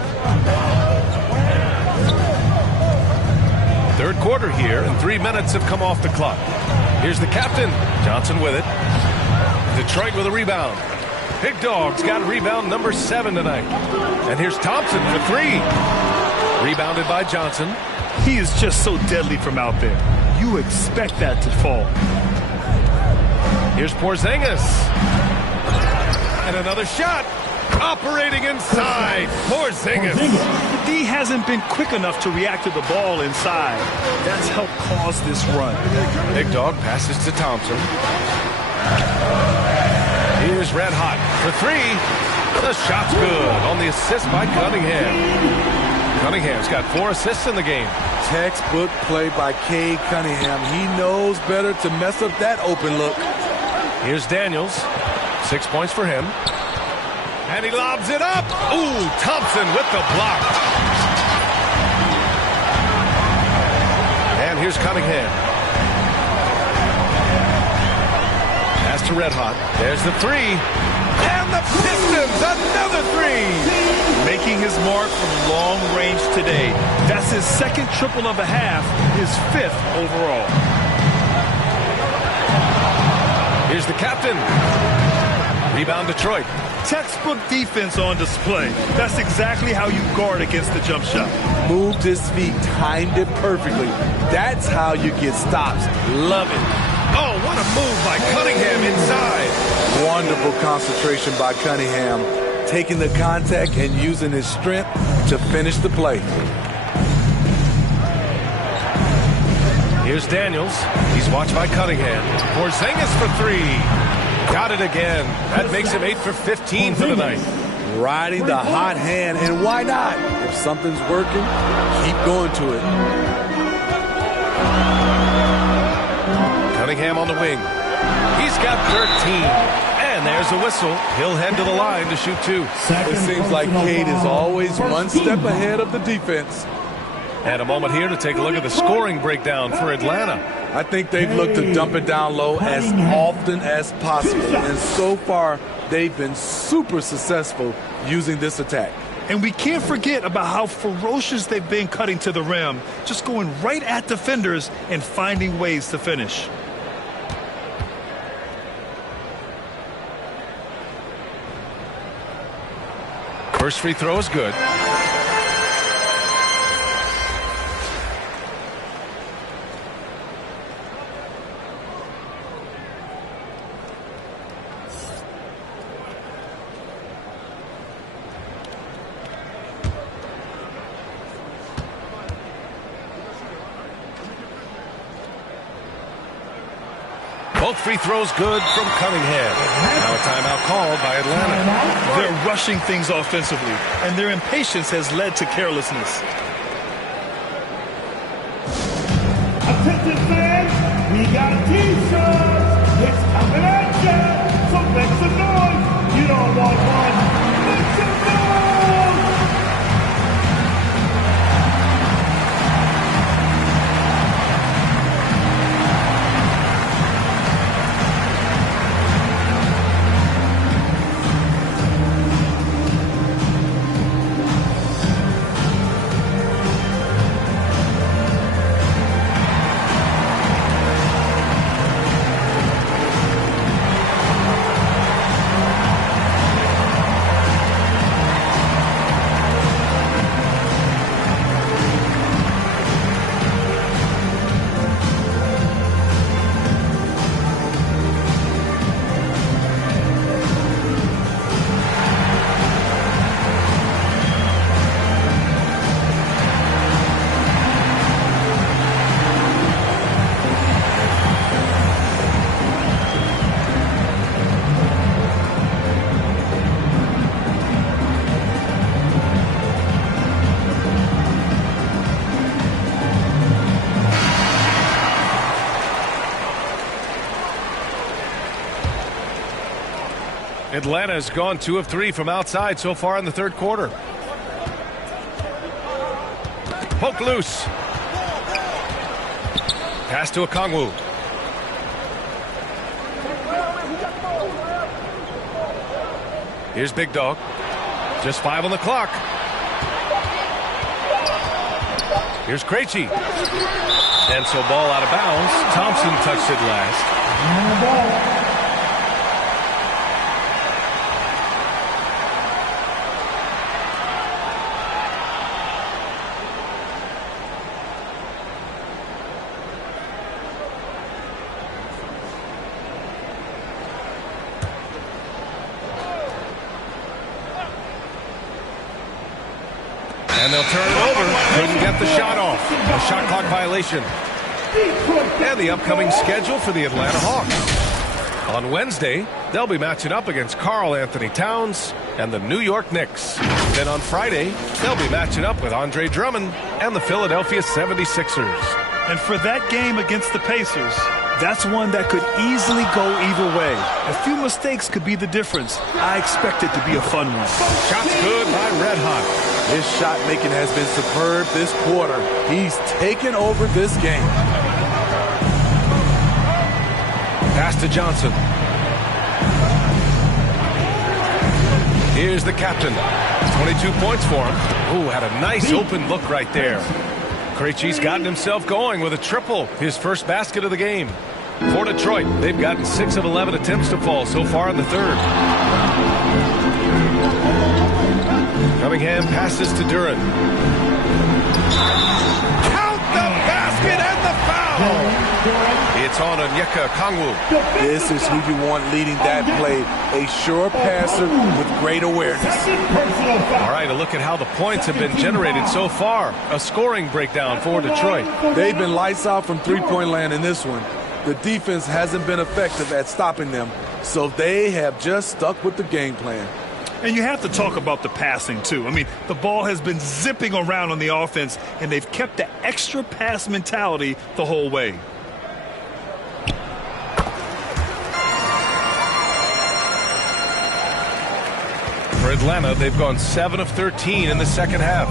Third quarter here, and 3 minutes have come off the clock. Here's the captain, Johnson with it. Detroit with a rebound. Big Dog's got rebound number 7 tonight. And here's Thompson for 3. Rebounded by Johnson. He is just so deadly from out there. You expect that to fall. Here's Porzingis. And another shot. Operating inside. Porzingis. The D hasn't been quick enough to react to the ball inside. That's helped cause this run. Big Dog passes to Thompson. Here's Red Hot for 3. The shot's good on the assist by Cunningham. Cunningham's got 4 assists in the game. Textbook play by Cade Cunningham. He knows better to mess up that open look. Here's Daniels. 6 points for him. And he lobs it up. Ooh, Thompson with the block. And here's Cunningham. Pass to Red Hot. There's the 3. And the Pistons, another 3. Making his mark from long range today. That's his second triple of a half, his 5th overall. Here's the captain. Rebound Detroit. Textbook defense on display. That's exactly how you guard against the jump shot. Moved his feet, timed it perfectly. That's how you get stops. Love it. Oh, what a move by Cunningham inside. Wonderful concentration by Cunningham. Taking the contact and using his strength to finish the play. Here's Daniels. He's watched by Cunningham. Porzingis for 3. Got it again. That makes him 8 for 15 for the night. Riding the hot hand, and why not? If something's working, keep going to it. Cunningham on the wing. He's got 13. And there's a whistle. He'll head to the line to shoot 2. It seems like Cade is always one step ahead of the defense. And a moment here to take a look at the scoring breakdown for Atlanta. I think they've looked to dump it down low as often as possible. And so far, they've been super successful using this attack. And we can't forget about how ferocious they've been cutting to the rim, just going right at defenders and finding ways to finish. First free throw is good. Both free throws good from Cunningham. Now a timeout called by Atlanta. They're rushing things offensively, and their impatience has led to carelessness. Attention fans, we got t-shirts. It's coming at you. So make some noise. You don't want one. Make some noise. Atlanta's gone 2 of 3 from outside so far in the third quarter. Poke loose. Pass to Okongwu. Here's Big Dog. Just 5 on the clock. Here's Krejci. And so ball out of bounds. Thompson touched it last. And they'll turn it over. Couldn't get the shot off. A shot clock violation. And the upcoming schedule for the Atlanta Hawks. On Wednesday, they'll be matching up against Karl Anthony Towns and the New York Knicks. Then on Friday, they'll be matching up with Andre Drummond and the Philadelphia 76ers. And for that game against the Pacers, that's one that could easily go either way. A few mistakes could be the difference. I expect it to be a fun one. Shots good by Red Hot. His shot making has been superb this quarter. He's taken over this game. Pass to Johnson. Here's the captain. 22 points for him. Ooh, had a nice open look right there. Krejci's gotten himself going with a triple, his first basket of the game. For Detroit, they've gotten 6 of 11 attempts to fall so far in the third. Cunningham passes to Duren. Count the basket and the foul! It's on Onyeka Okongwu. This is who you want leading that play. A sure passer with great awareness. All right, a look at how the points have been generated so far. A scoring breakdown for Detroit. They've been lights out from three-point land in this one. The defense hasn't been effective at stopping them, so they have just stuck with the game plan. And you have to talk about the passing, too. I mean, the ball has been zipping around on the offense, and they've kept the extra pass mentality the whole way. For Atlanta, they've gone 7 of 13 in the second half.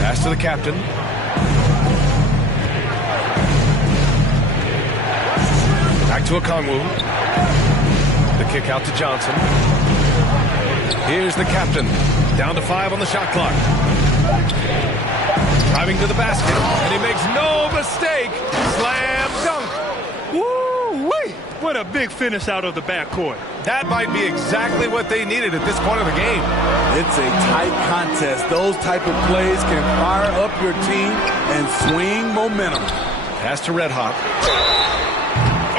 Pass to the captain. Back to Okongwu. The kick out to Johnson. Here's the captain. Down to 5 on the shot clock. Driving to the basket, and he makes no mistake. Slam dunk. Woo-wee! What a big finish out of the backcourt. That might be exactly what they needed at this point of the game. It's a tight contest. Those type of plays can fire up your team and swing momentum. Pass to Red Hot.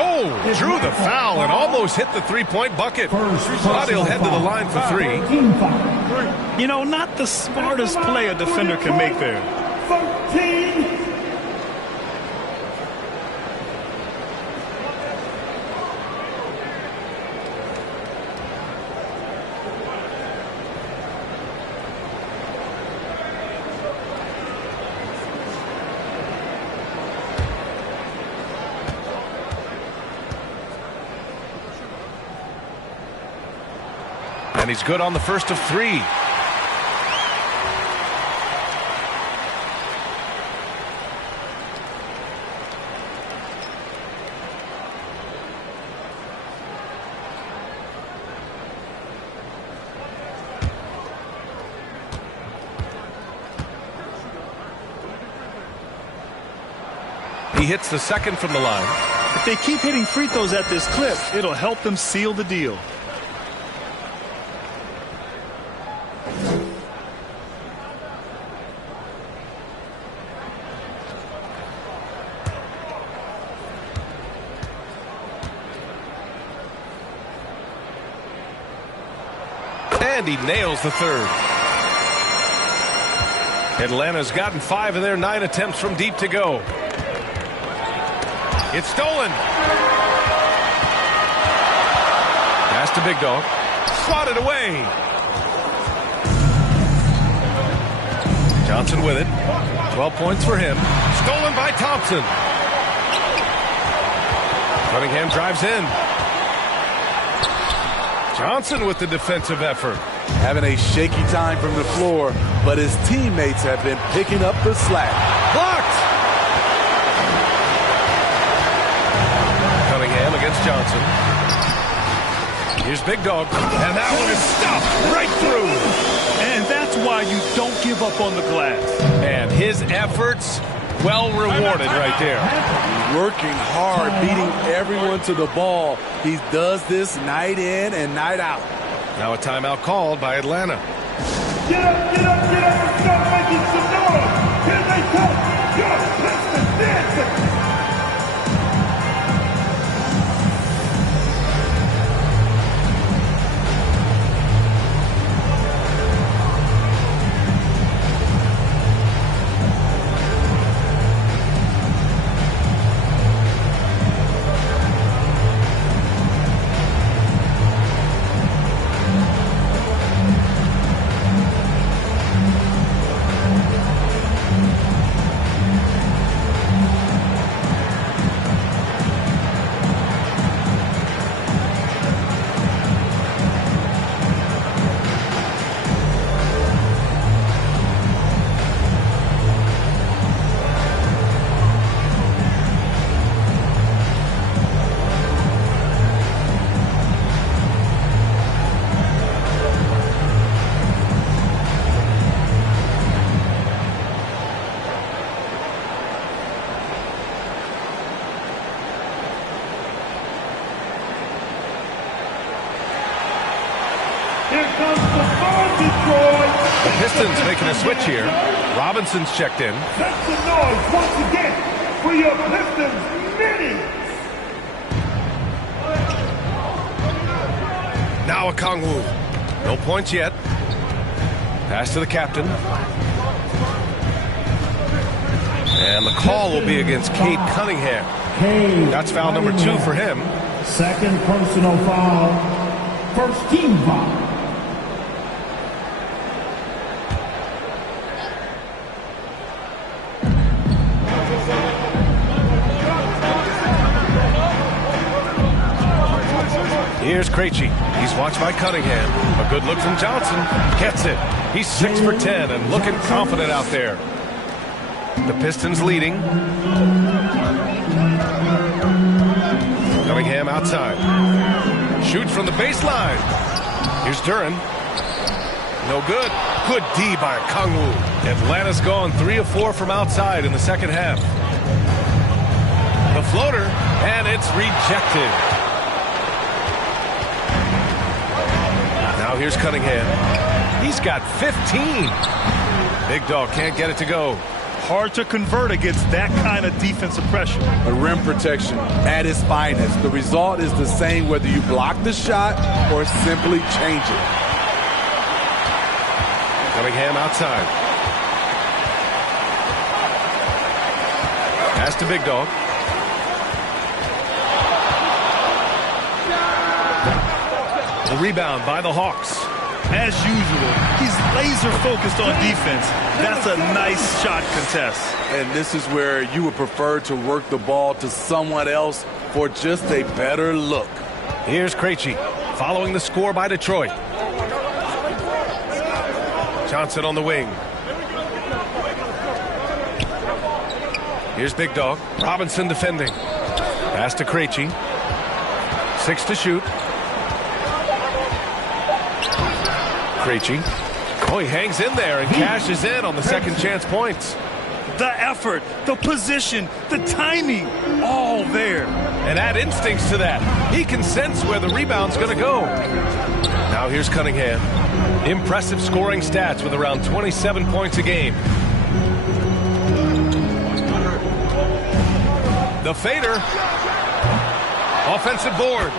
Oh, drew the foul and almost hit the three-point bucket. But he'll head to the line for 3. You know, not the smartest play a defender can make there. 13. And he's good on the first of 3. He hits the second from the line. If they keep hitting free throws at this clip, it'll help them seal the deal. And he nails the third. Atlanta's gotten 5 of their 9 attempts from deep to go. It's stolen. Pass to Big Dog. Swatted away. Johnson with it. 12 points for him. Stolen by Thompson. Cunningham drives in. Johnson with the defensive effort. Having a shaky time from the floor, but his teammates have been picking up the slack. Blocked! Cunningham against Johnson. Here's Big Dog, and that one is stuffed right through. And that's why you don't give up on the glass. And his efforts, well rewarded right there. Working hard, beating everyone to the ball. He does this night in and night out. Now a timeout called by Atlanta. Get up, get up, get up and start making some noise. Here they come. Your Pistons dancing. The Pistons making a switch here. Robinson's checked in. Make some noise once again for your Pistons minis. Now Okongwu. No points yet. Pass to the captain. And the call will be against Cade Cunningham. That's foul number 2 for him. Second personal foul. First team foul. Here's Krejci. He's watched by Cunningham. A good look from Johnson. Gets it. He's 6 for 10 and looking confident out there. The Pistons leading. Cunningham outside. Shoots from the baseline. Here's Duren. No good. Good D by Okongwu. Atlanta's gone 3 of 4 from outside in the second half. The floater, and it's rejected. Now here's Cunningham. He's got 15. Big Dog can't get it to go. Hard to convert against that kind of defensive pressure. The rim protection at its finest. The result is the same whether you block the shot or simply change it. Cunningham outside. Pass to Big Dog. The rebound by the Hawks. As usual, he's laser focused on defense. That's a nice shot contest. And this is where you would prefer to work the ball to someone else for just a better look. Here's Krejci following the score by Detroit. Johnson on the wing. Here's Big Dog. Robinson defending. Pass to Krejci. 6 to shoot. Krejci. Oh, he hangs in there and cashes in on the second chance points. The effort, the position, the timing, all there. And add instincts to that. He can sense where the rebound's going to go. Now here's Cunningham. Impressive scoring stats with around 27 points a game. The fader. Offensive board.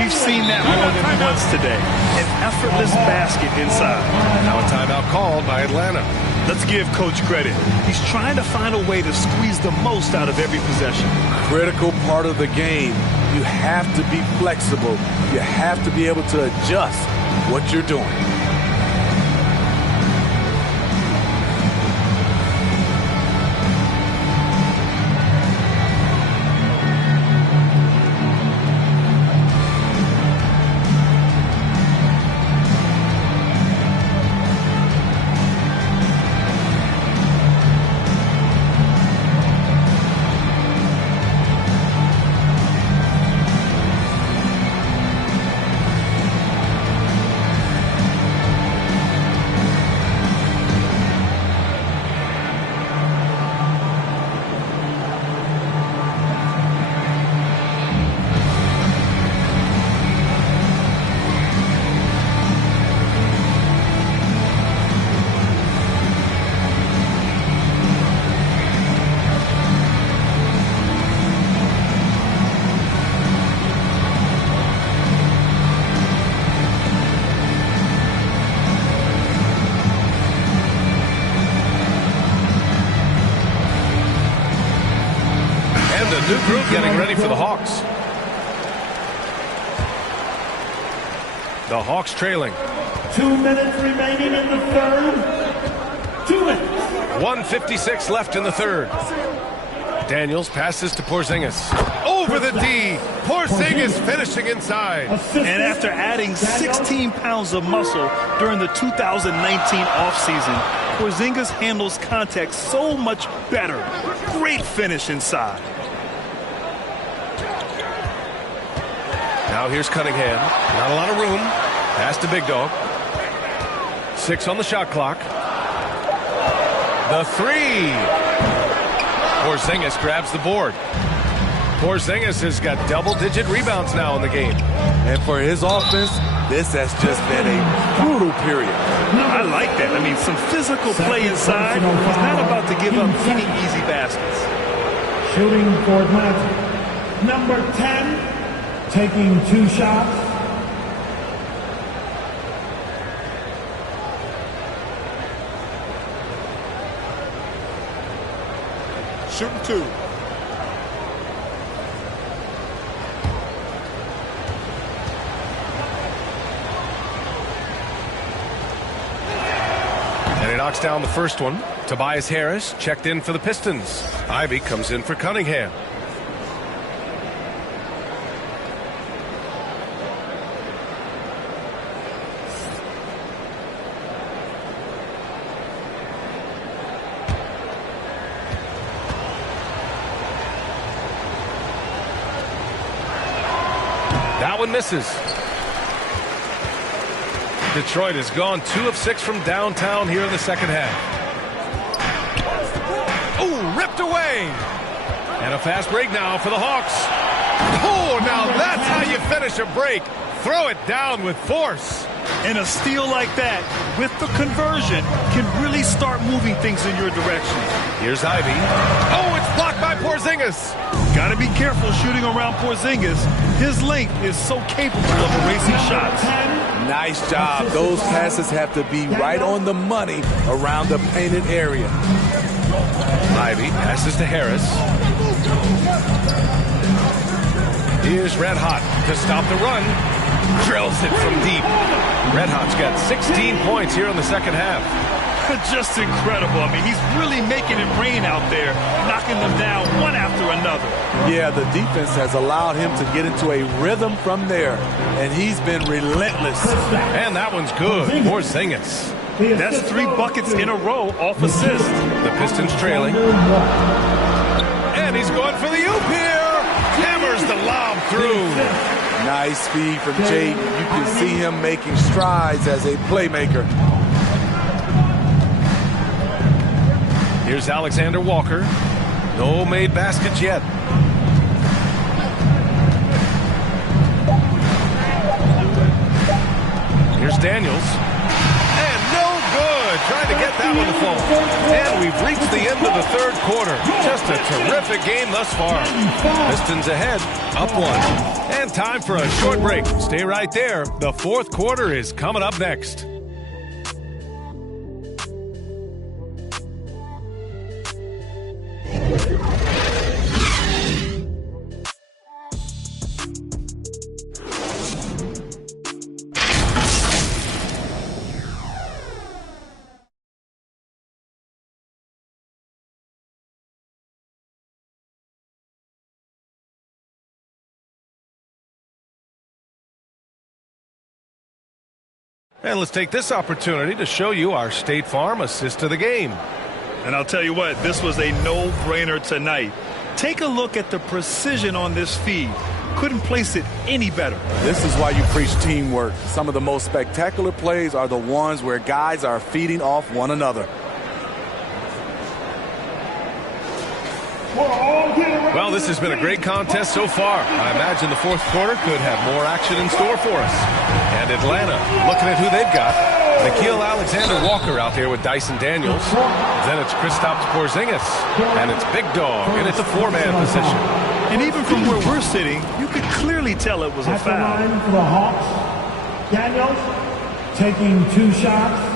We've seen that more than once today. An effortless basket inside. Now a timeout called by Atlanta. Let's give Coach credit. He's trying to find a way to squeeze the most out of every possession. Critical part of the game. You have to be flexible. You have to be able to adjust what you're doing. through getting ready for the Hawks. The Hawks trailing. 2 minutes remaining in the third. 2 minutes. 1:56 left in the third. Daniels passes to Porzingis. Over the D. Porzingis finishing inside. And after adding 16 pounds of muscle during the 2019 offseason, Porzingis handles contact so much better. Great finish inside. Now here's Cunningham. Not a lot of room. Pass to Big Dog. 6 on the shot clock. The three. Porzingis grabs the board. Porzingis has got double-digit rebounds now in the game. And for his offense, this has just been a brutal period. I like that. I mean, some physical play inside. He's not about to give up any easy baskets. Shooting for Magic. Number 10, taking 2 shots. Shooting 2. And he knocks down the first one. Tobias Harris checked in for the Pistons. Ivy comes in for Cunningham. That one misses. Detroit has gone 2 of 6 from downtown here in the second half. Ooh, ripped away. And a fast break now for the Hawks. Oh, now that's how you finish a break. Throw it down with force. And a steal like that, with the conversion, can really start moving things in your direction. Here's Ivy. Oh, it's blocked by Porzingis. Got to be careful shooting around Porzingis. His length is so capable of erasing shots. Nice job. Those passes have to be right on the money around the painted area. Ivy passes to Harris. Here's Red Hot to stop the run. Drills it from deep. Red Hot's got 16 points here in the second half. Just incredible. I mean, he's really making it rain out there, knocking them down one after another. Yeah, the defense has allowed him to get into a rhythm from there, and he's been relentless. And that one's good. Porzingis. That's 3 buckets in a row off assist. The Pistons trailing. And he's going for the oop here. Hammers the lob through. Nice speed from Jay. You can see him making strides as a playmaker. Here's Alexander Walker. No made baskets yet. Here's Daniels. And no good. Trying to get that one to fall. And we've reached the end of the third quarter. Just a terrific game thus far. Pistons ahead, up 1. And time for a short break. Stay right there. The fourth quarter is coming up next. And let's take this opportunity to show you our State Farm assist to the game. And I'll tell you what, this was a no-brainer tonight. Take a look at the precision on this feed. Couldn't place it any better. This is why you preach teamwork. Some of the most spectacular plays are the ones where guys are feeding off one another. Well, this has been a great contest so far. I imagine the fourth quarter could have more action in store for us. And Atlanta, looking at who they've got. Nickeil Alexander-Walker out there with Dyson Daniels. Then it's Kristaps Porzingis. And it's Big Dog in at the 4-man position. And even from where we're sitting, you could clearly tell it was a foul. At the line for the Hawks, Daniels taking 2 shots.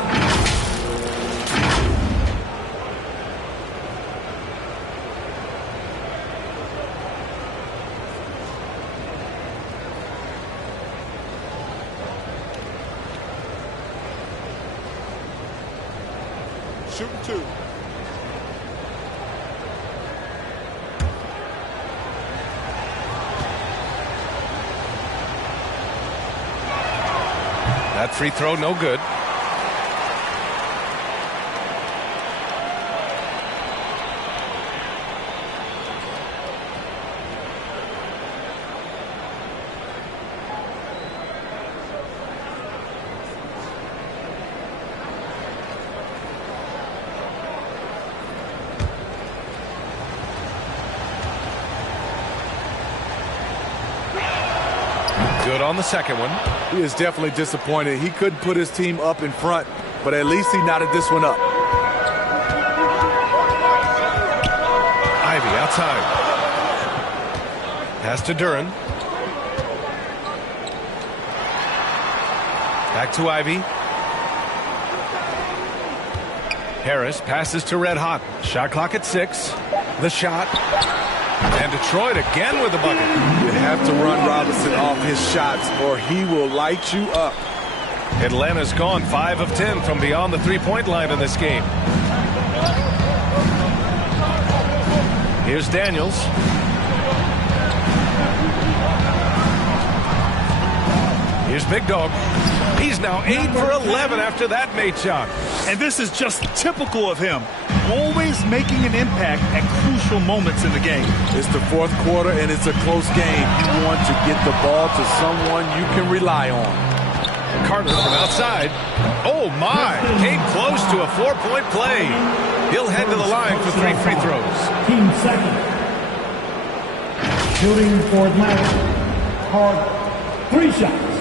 shooting 2. That free throw, no good. Good on the second one. He is definitely disappointed. He couldn't put his team up in front, but at least he knotted this one up. Ivey outside. Pass to Duren. Back to Ivey. Harris passes to Red Hot. Shot clock at 6. The shot. And Detroit again with the bucket. You have to run Robinson off his shots or he will light you up. Atlanta's gone 5 of 10 from beyond the three-point line in this game. Here's Daniels. Here's Big Dog. He's now 8 for 11 after that made shot. And this is just typical of him. Always making an impact at crucial moments in the game. It's the fourth quarter and it's a close game. You want to get the ball to someone you can rely on. Carter from outside. Oh my! Came close to a 4-point play. He'll head to the line for 3 free throws. Team second. Shooting for Atlanta. Carter. 3 shots.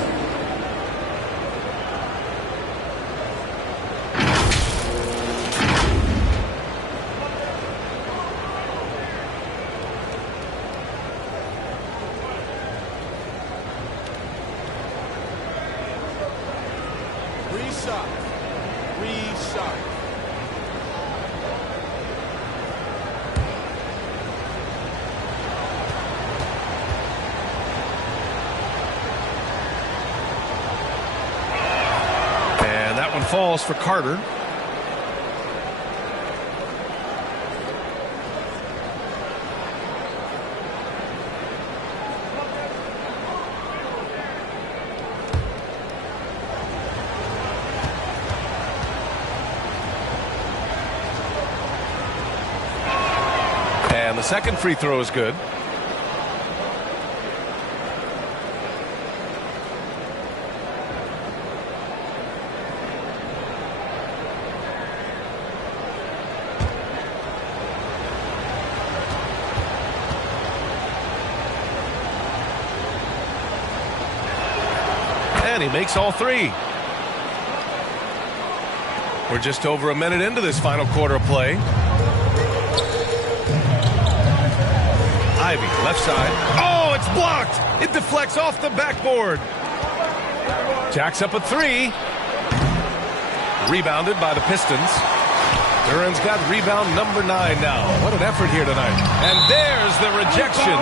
Falls for Carter. And the second free throw is good. And he makes all 3. We're just over a minute into this final quarter of play. Ivey, left side. Oh, it's blocked! It deflects off the backboard. Jacks up a 3. Rebounded by the Pistons. Duren's got rebound number 9 now. What an effort here tonight. And there's the rejection.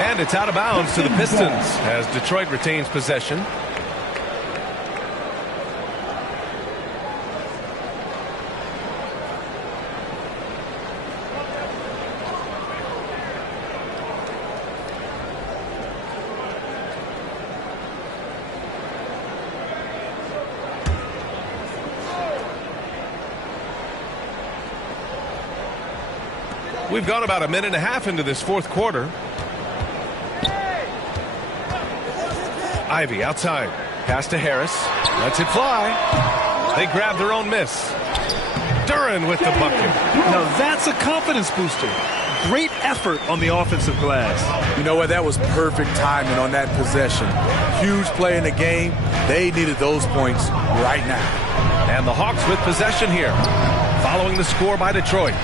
And it's out of bounds to the Pistons as Detroit retains possession. We've gone about a minute and a half into this fourth quarter. Ivey outside. Pass to Harris. Lets it fly. They grab their own miss. Duren with the bucket. Now that's a confidence booster. Great effort on the offensive glass. You know what? That was perfect timing on that possession. Huge play in the game. They needed those points right now. And the Hawks with possession here. Following the score by Detroit.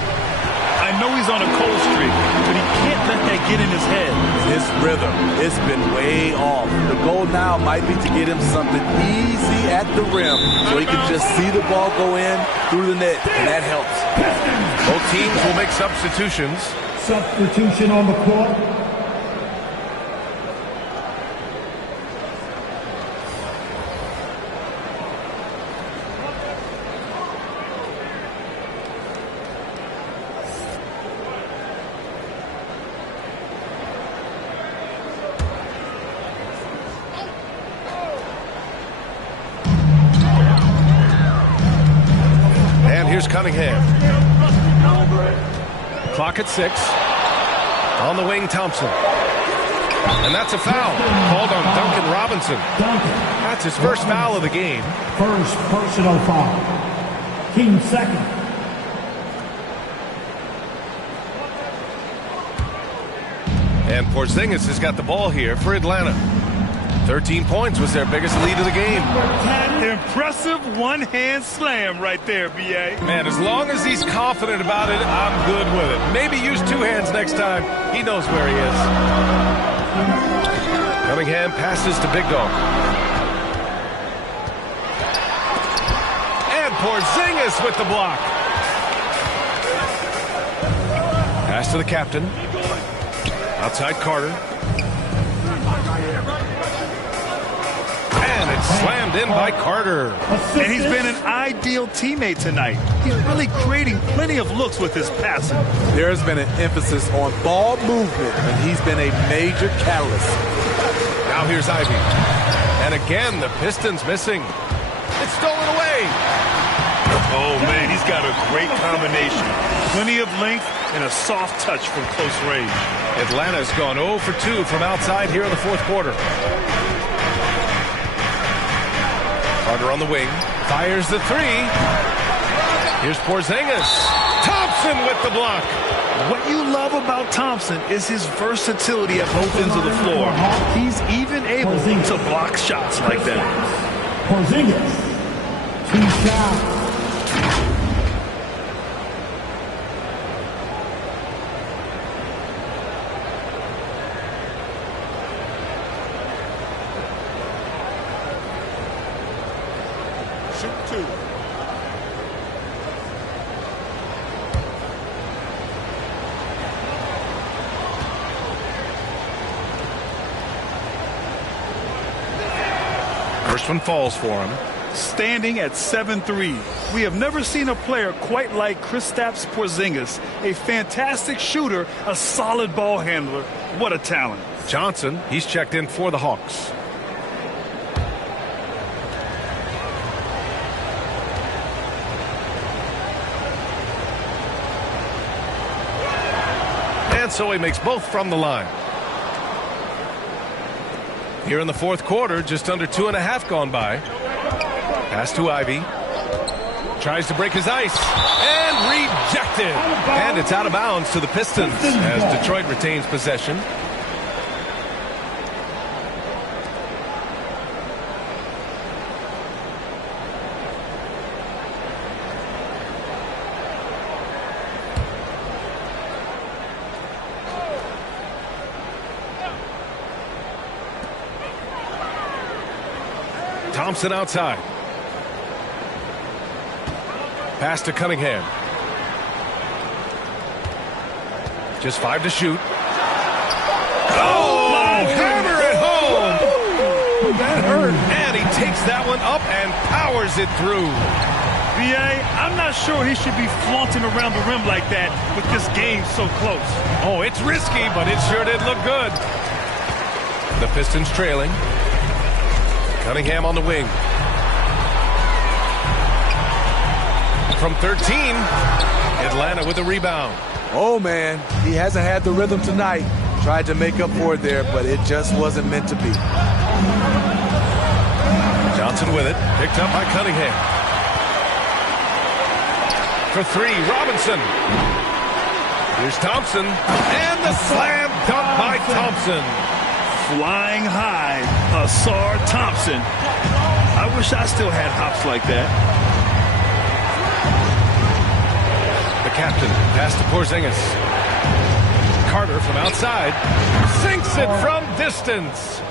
I know he's on a cold streak, but he can't let that get in his head. His rhythm, it's been way off. The goal now might be to get him something easy at the rim so he can just see the ball go in through the net, and that helps. Both teams will make substitutions. Substitution on the court. Here's Cunningham. Clock at 6. On the wing, Thompson. And that's a foul. Called on Duncan Robinson. That's his first foul of the game. First personal foul. Team second. And Porzingis has got the ball here for Atlanta. 13 points was their biggest lead of the game. Impressive one-hand slam right there, B.A. Man, as long as he's confident about it, I'm good with it. Maybe use two hands next time. He knows where he is. Cunningham passes to Big Dog. And Porzingis with the block. Pass to the captain. Outside Carter. And it's slammed in by Carter. And he's been an ideal teammate tonight. He's really creating plenty of looks with his passing. There's been an emphasis on ball movement, and he's been a major catalyst. Now here's Ivy. And again, the Pistons missing. It's stolen away. Oh, man, he's got a great combination. Plenty of length and a soft touch from close range. Atlanta's gone 0 for 2 from outside here in the fourth quarter. Carter on the wing. Fires the three. Here's Porzingis. Thompson with the block. What you love about Thompson is his versatility at both ends of the floor. He's even able to block shots like that. Porzingis. 2 shots. Shoot 2. First one falls for him. Standing at 7-3. We have never seen a player quite like Kristaps Porzingis. A fantastic shooter, a solid ball handler. What a talent. Johnson, he's checked in for the Hawks. And so he makes both from the line. Here in the fourth quarter, just under 2.5 gone by. Pass to Ivy. Tries to break his ice. And rejected. And it's out of bounds to the Pistons as Detroit retains possession. Thompson outside. Pass to Cunningham. Just 5 to shoot. Oh, hammer it home. That hurt. And he takes that one up and powers it through. B.A., I'm not sure he should be flaunting around the rim like that with this game so close. Oh, it's risky, but it sure did look good. The Pistons trailing. Cunningham on the wing. From 13, Atlanta with a rebound. Oh, man, he hasn't had the rhythm tonight. Tried to make up for it there, but it just wasn't meant to be. Johnson with it, picked up by Cunningham. For 3, Robinson. Here's Thompson, and the slam dunk by Thompson. Flying high, Ausar Thompson. I wish I still had hops like that. The captain, pass to Porzingis. Carter from outside, sinks it from distance.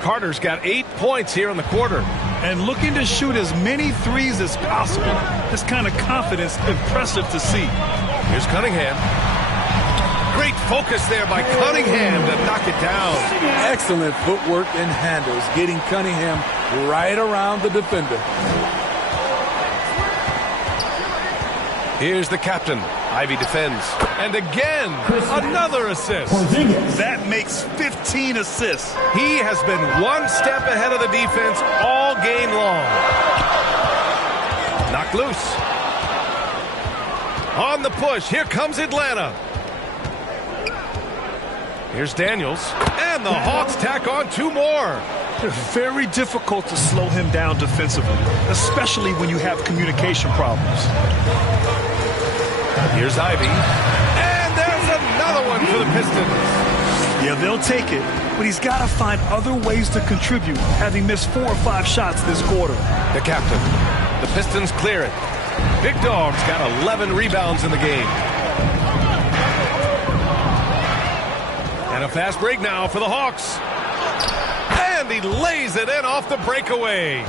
Carter's got 8 points here in the quarter. And looking to shoot as many threes as possible. This kind of confidence, impressive to see. Here's Cunningham. Great focus there by Cunningham to knock it down. Excellent footwork and handles, getting Cunningham right around the defender. Here's the captain. Ivy defends. And again, another assist. That makes 15 assists. He has been one step ahead of the defense all game long. Knocked loose. On the push, here comes Atlanta. Here's Daniels, and the Hawks tack on 2 more. Very difficult to slow him down defensively, especially when you have communication problems. Here's Ivy, and there's another one for the Pistons. Yeah, they'll take it, but he's got to find other ways to contribute, having missed 4 or 5 shots this quarter. The captain. The Pistons clear it. Big Dog's got 11 rebounds in the game. And a fast break now for the Hawks. And he lays it in off the breakaway.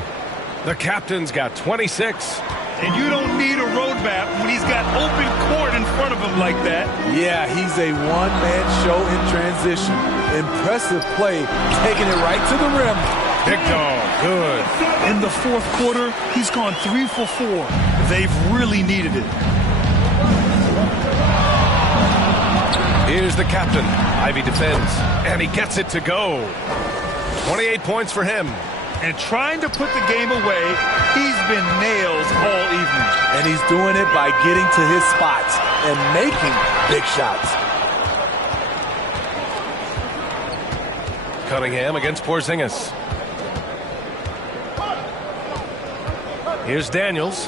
The captain's got 26. And you don't need a roadmap when he's got open court in front of him like that. Yeah, he's a one-man show in transition. Impressive play, taking it right to the rim. Big Dog, good. In the 4th quarter, he's gone 3 for 4. They've really needed it. Here's the captain. Ivy defends, and he gets it to go. 28 points for him. And trying to put the game away, he's been nails all evening. And he's doing it by getting to his spots and making big shots. Cunningham against Porzingis. Here's Daniels.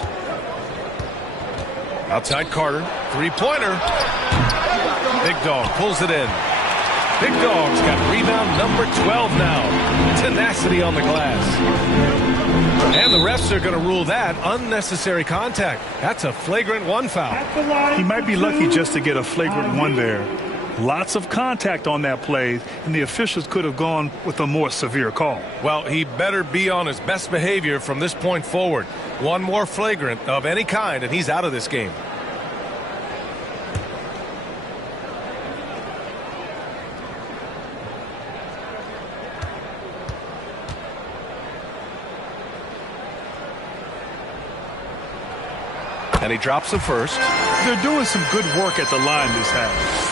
Outside Carter. 3-pointer. Big Dog pulls it in. Big Dog's got rebound number 12 now. Tenacity on the glass. And the refs are going to rule that unnecessary contact. That's a flagrant 1 foul. He might be lucky just to get a flagrant 1 there. Lots of contact on that play, and the officials could have gone with a more severe call. Well, he better be on his best behavior from this point forward. 1 more flagrant of any kind, and he's out of this game. And he drops the first. They're doing some good work at the line this half.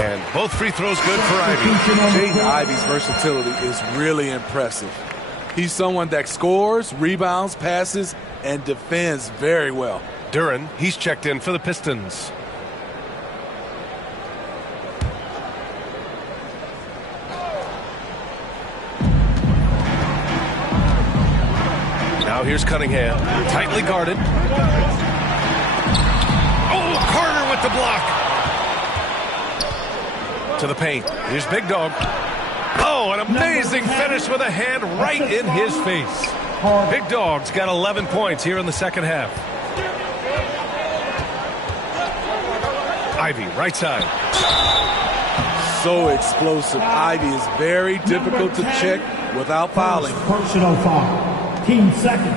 And both free throws good for Ivy. Jaden Ivey's versatility is really impressive. He's someone that scores, rebounds, passes, and defends very well. Duren, he's checked in for the Pistons. Now here's Cunningham, tightly guarded. Oh, Carter with the block. To the paint. Here's Big Dog. Oh, an amazing finish with a hand right in his face. Big Dog's got 11 points here in the second half. Ivy, right side. So explosive. Ivy is very difficult to check without fouling. Personal foul. Team second.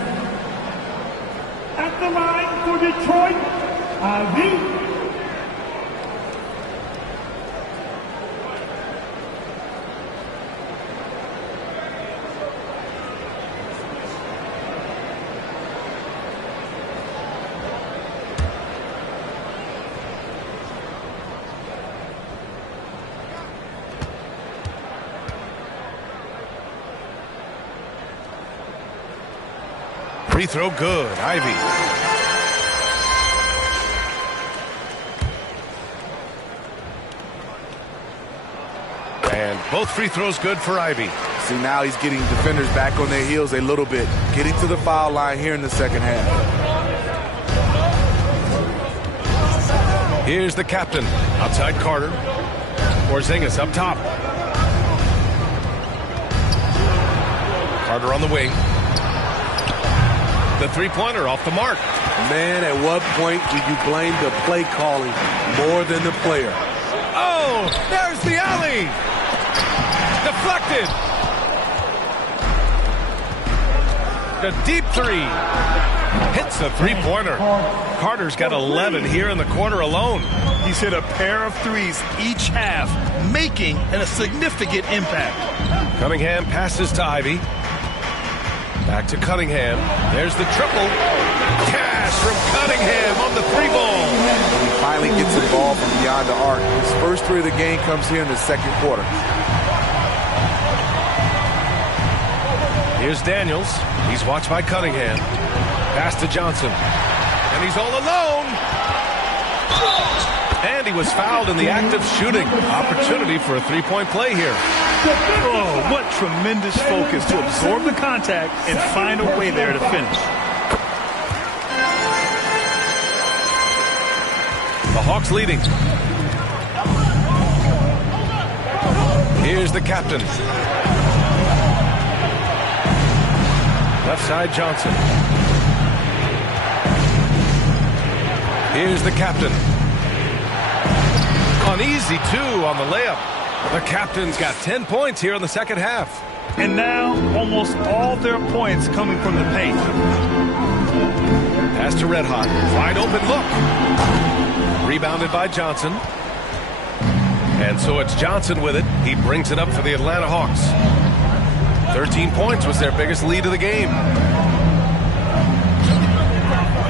At the line for Detroit, Ivy. Free throw good. Ivy. And both free throws good for Ivy. See, now he's getting defenders back on their heels a little bit. Getting to the foul line here in the second half. Here's the captain. Outside Carter. Porzingis up top. Carter on the wing. The three-pointer off the mark. Man, at what point do you blame the play calling more than the player? Oh, there's the alley. Deflected. The deep three. Hits a three-pointer. Carter's got 11 here in the quarter alone. He's hit a pair of threes each half, making a significant impact. Cunningham passes to Ivy. Back to Cunningham. There's the triple. Cash smash from Cunningham on the 3-ball. He finally gets the ball from beyond the arc. His first 3 of the game comes here in the second quarter. Here's Daniels. He's watched by Cunningham. Pass to Johnson. And he's all alone. And he was fouled in the act of shooting. Opportunity for a 3-point play here. Oh, what tremendous focus to absorb the contact and find a way there to finish. The Hawks leading. Here's the captain. Left side, Johnson. Here's the captain. Uneasy, too, on the layup. The captain's got 10 points here in the second half. And now, almost all their points coming from the paint. Pass to Red Hot. Wide open look. Rebounded by Johnson. And so it's Johnson with it. He brings it up for the Atlanta Hawks. 13 points was their biggest lead of the game.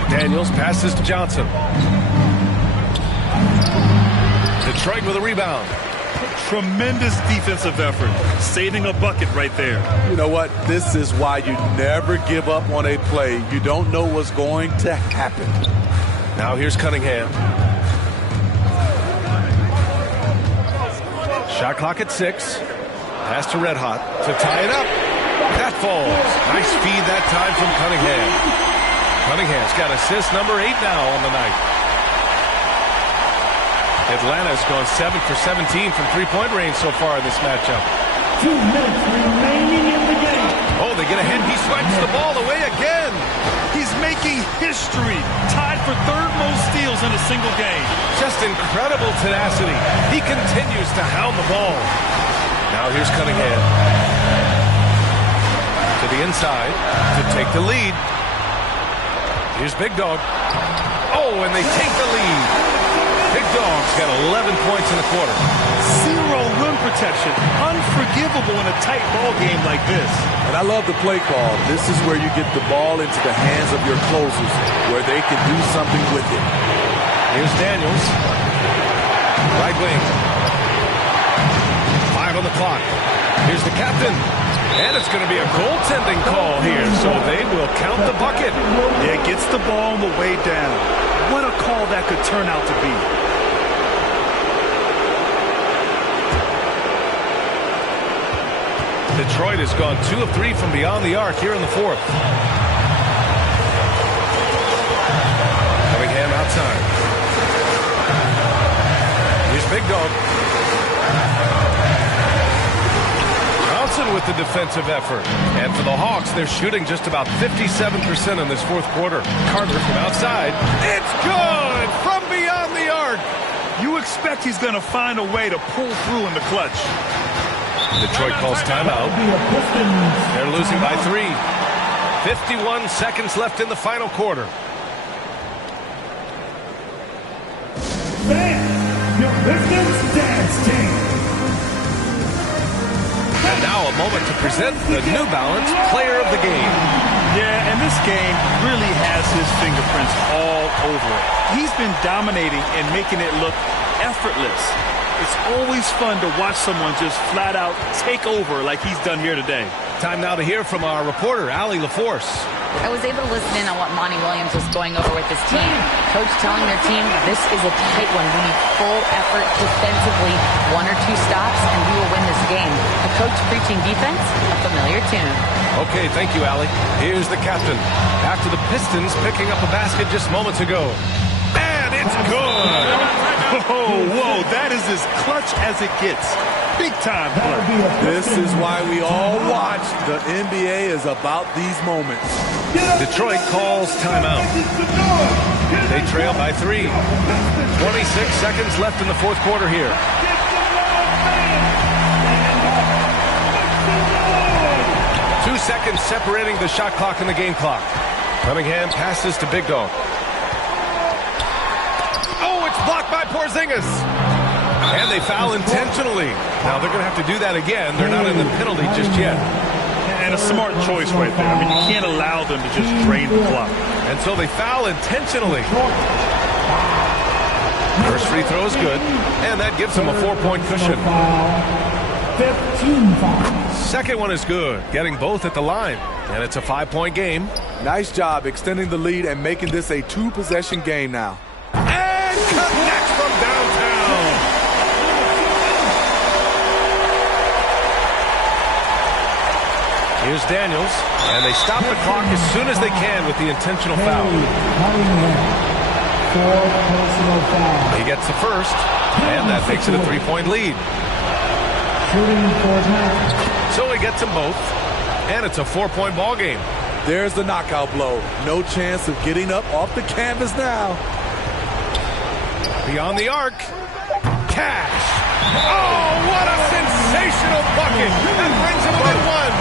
Daniels passes to Johnson. Detroit with a rebound. Tremendous defensive effort. Saving a bucket right there. You know what? This is why you never give up on a play. You don't know what's going to happen. Now here's Cunningham. Shot clock at 6. Pass to Red Hot to tie it up. That falls. Nice feed that time from Cunningham. Cunningham's got assist number 8 now on the night. Atlanta's gone 7 for 17 from 3-point range so far in this matchup. 2 minutes remaining in the game. Oh, they get ahead. He swipes the ball away again. He's making history. Tied for 3rd most steals in a single game. Just incredible tenacity. He continues to hound the ball. Now here's Cunningham. To the inside to take the lead. Here's Big Dog. Oh, and they take the lead. Big Dog's got 11 points in the quarter. 0 rim protection. Unforgivable in a tight ball game like this. And I love the play call. This is where you get the ball into the hands of your closers, where they can do something with it. Here's Daniels. Right wing. 5 on the clock. Here's the captain. And it's going to be a goaltending call here, so they will count the bucket. Yeah, gets the ball on the way down. What a call that could turn out to be. Detroit has gone 2 of 3 from beyond the arc here in the 4th. Cunningham outside. Here's Big Dog. Johnson with the defensive effort. And for the Hawks, they're shooting just about 57% in this 4th quarter. Carter from outside. It's good from beyond the arc. You expect he's going to find a way to pull through in the clutch. Detroit calls timeout. They're losing by 3. 51 seconds left in the final quarter. Fans, your Pistons dance team. And now a moment to present the New Balance Player of the Game. Yeah, and this game really has his fingerprints all over it. He's been dominating and making it look effortless. It's always fun to watch someone just flat out take over like he's done here today. Time now to hear from our reporter, Allie LaForce. I was able to listen in on what Monty Williams was going over with his team. Coach telling their team, this is a tight one. We need full effort defensively, 1 or 2 stops, and we will win this game. A coach preaching defense, a familiar tune. Okay, thank you, Allie. Here's the captain. After the Pistons picking up a basket just moments ago. And it's good! Oh, whoa, that is as clutch as it gets. Big time play. This is why we all watch. The NBA is about these moments. Detroit calls timeout. They trail by 3. 26 seconds left in the 4th quarter here. Two seconds separating the shot clock and the game clock. Cunningham passes to Big Dog. Oh, it's blocked by Porzingis. And they foul intentionally. Now they're going to have to do that again. They're not in the penalty just yet. And a smart choice right there. I mean, you can't allow them to just drain the clock. and so they foul intentionally. First free throw is good, and that gives them a 4-point cushion. 15 fouls. Second one is good, getting both at the line, and it's a 5-point game. Nice job extending the lead and making this a 2-possession game now. And connects from downtown. Here's Daniels, and they stop the clock as soon as they can with the intentional foul. He gets the first, and that makes it a 3-point lead. So he gets them both, and it's a 4-point ball game. There's the knockout blow. No chance of getting up off the canvas now. Beyond the arc. Cash. Oh, what a sensational bucket. That brings him within one.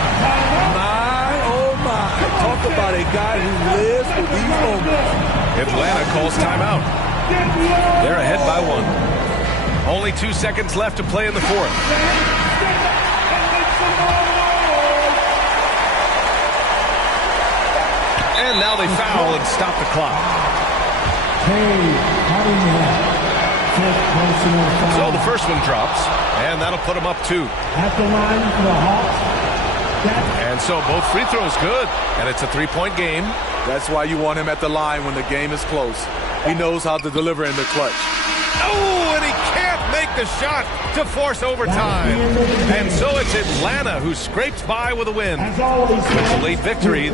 My, oh my. Talk about a guy who lives for these moments. Atlanta calls timeout. They're ahead by 1. Only 2 seconds left to play in the fourth. And now they foul and stop the clock. So the first one drops, and that'll put them up 2. At the line for the Hawks. And so both free throws good, and it's a 3-point game. That's why you want him at the line when the game is close. He knows how to deliver in the clutch. Oh, and he can't make the shot to force overtime. And so it's Atlanta who scrapes by with a win. It's a late victory.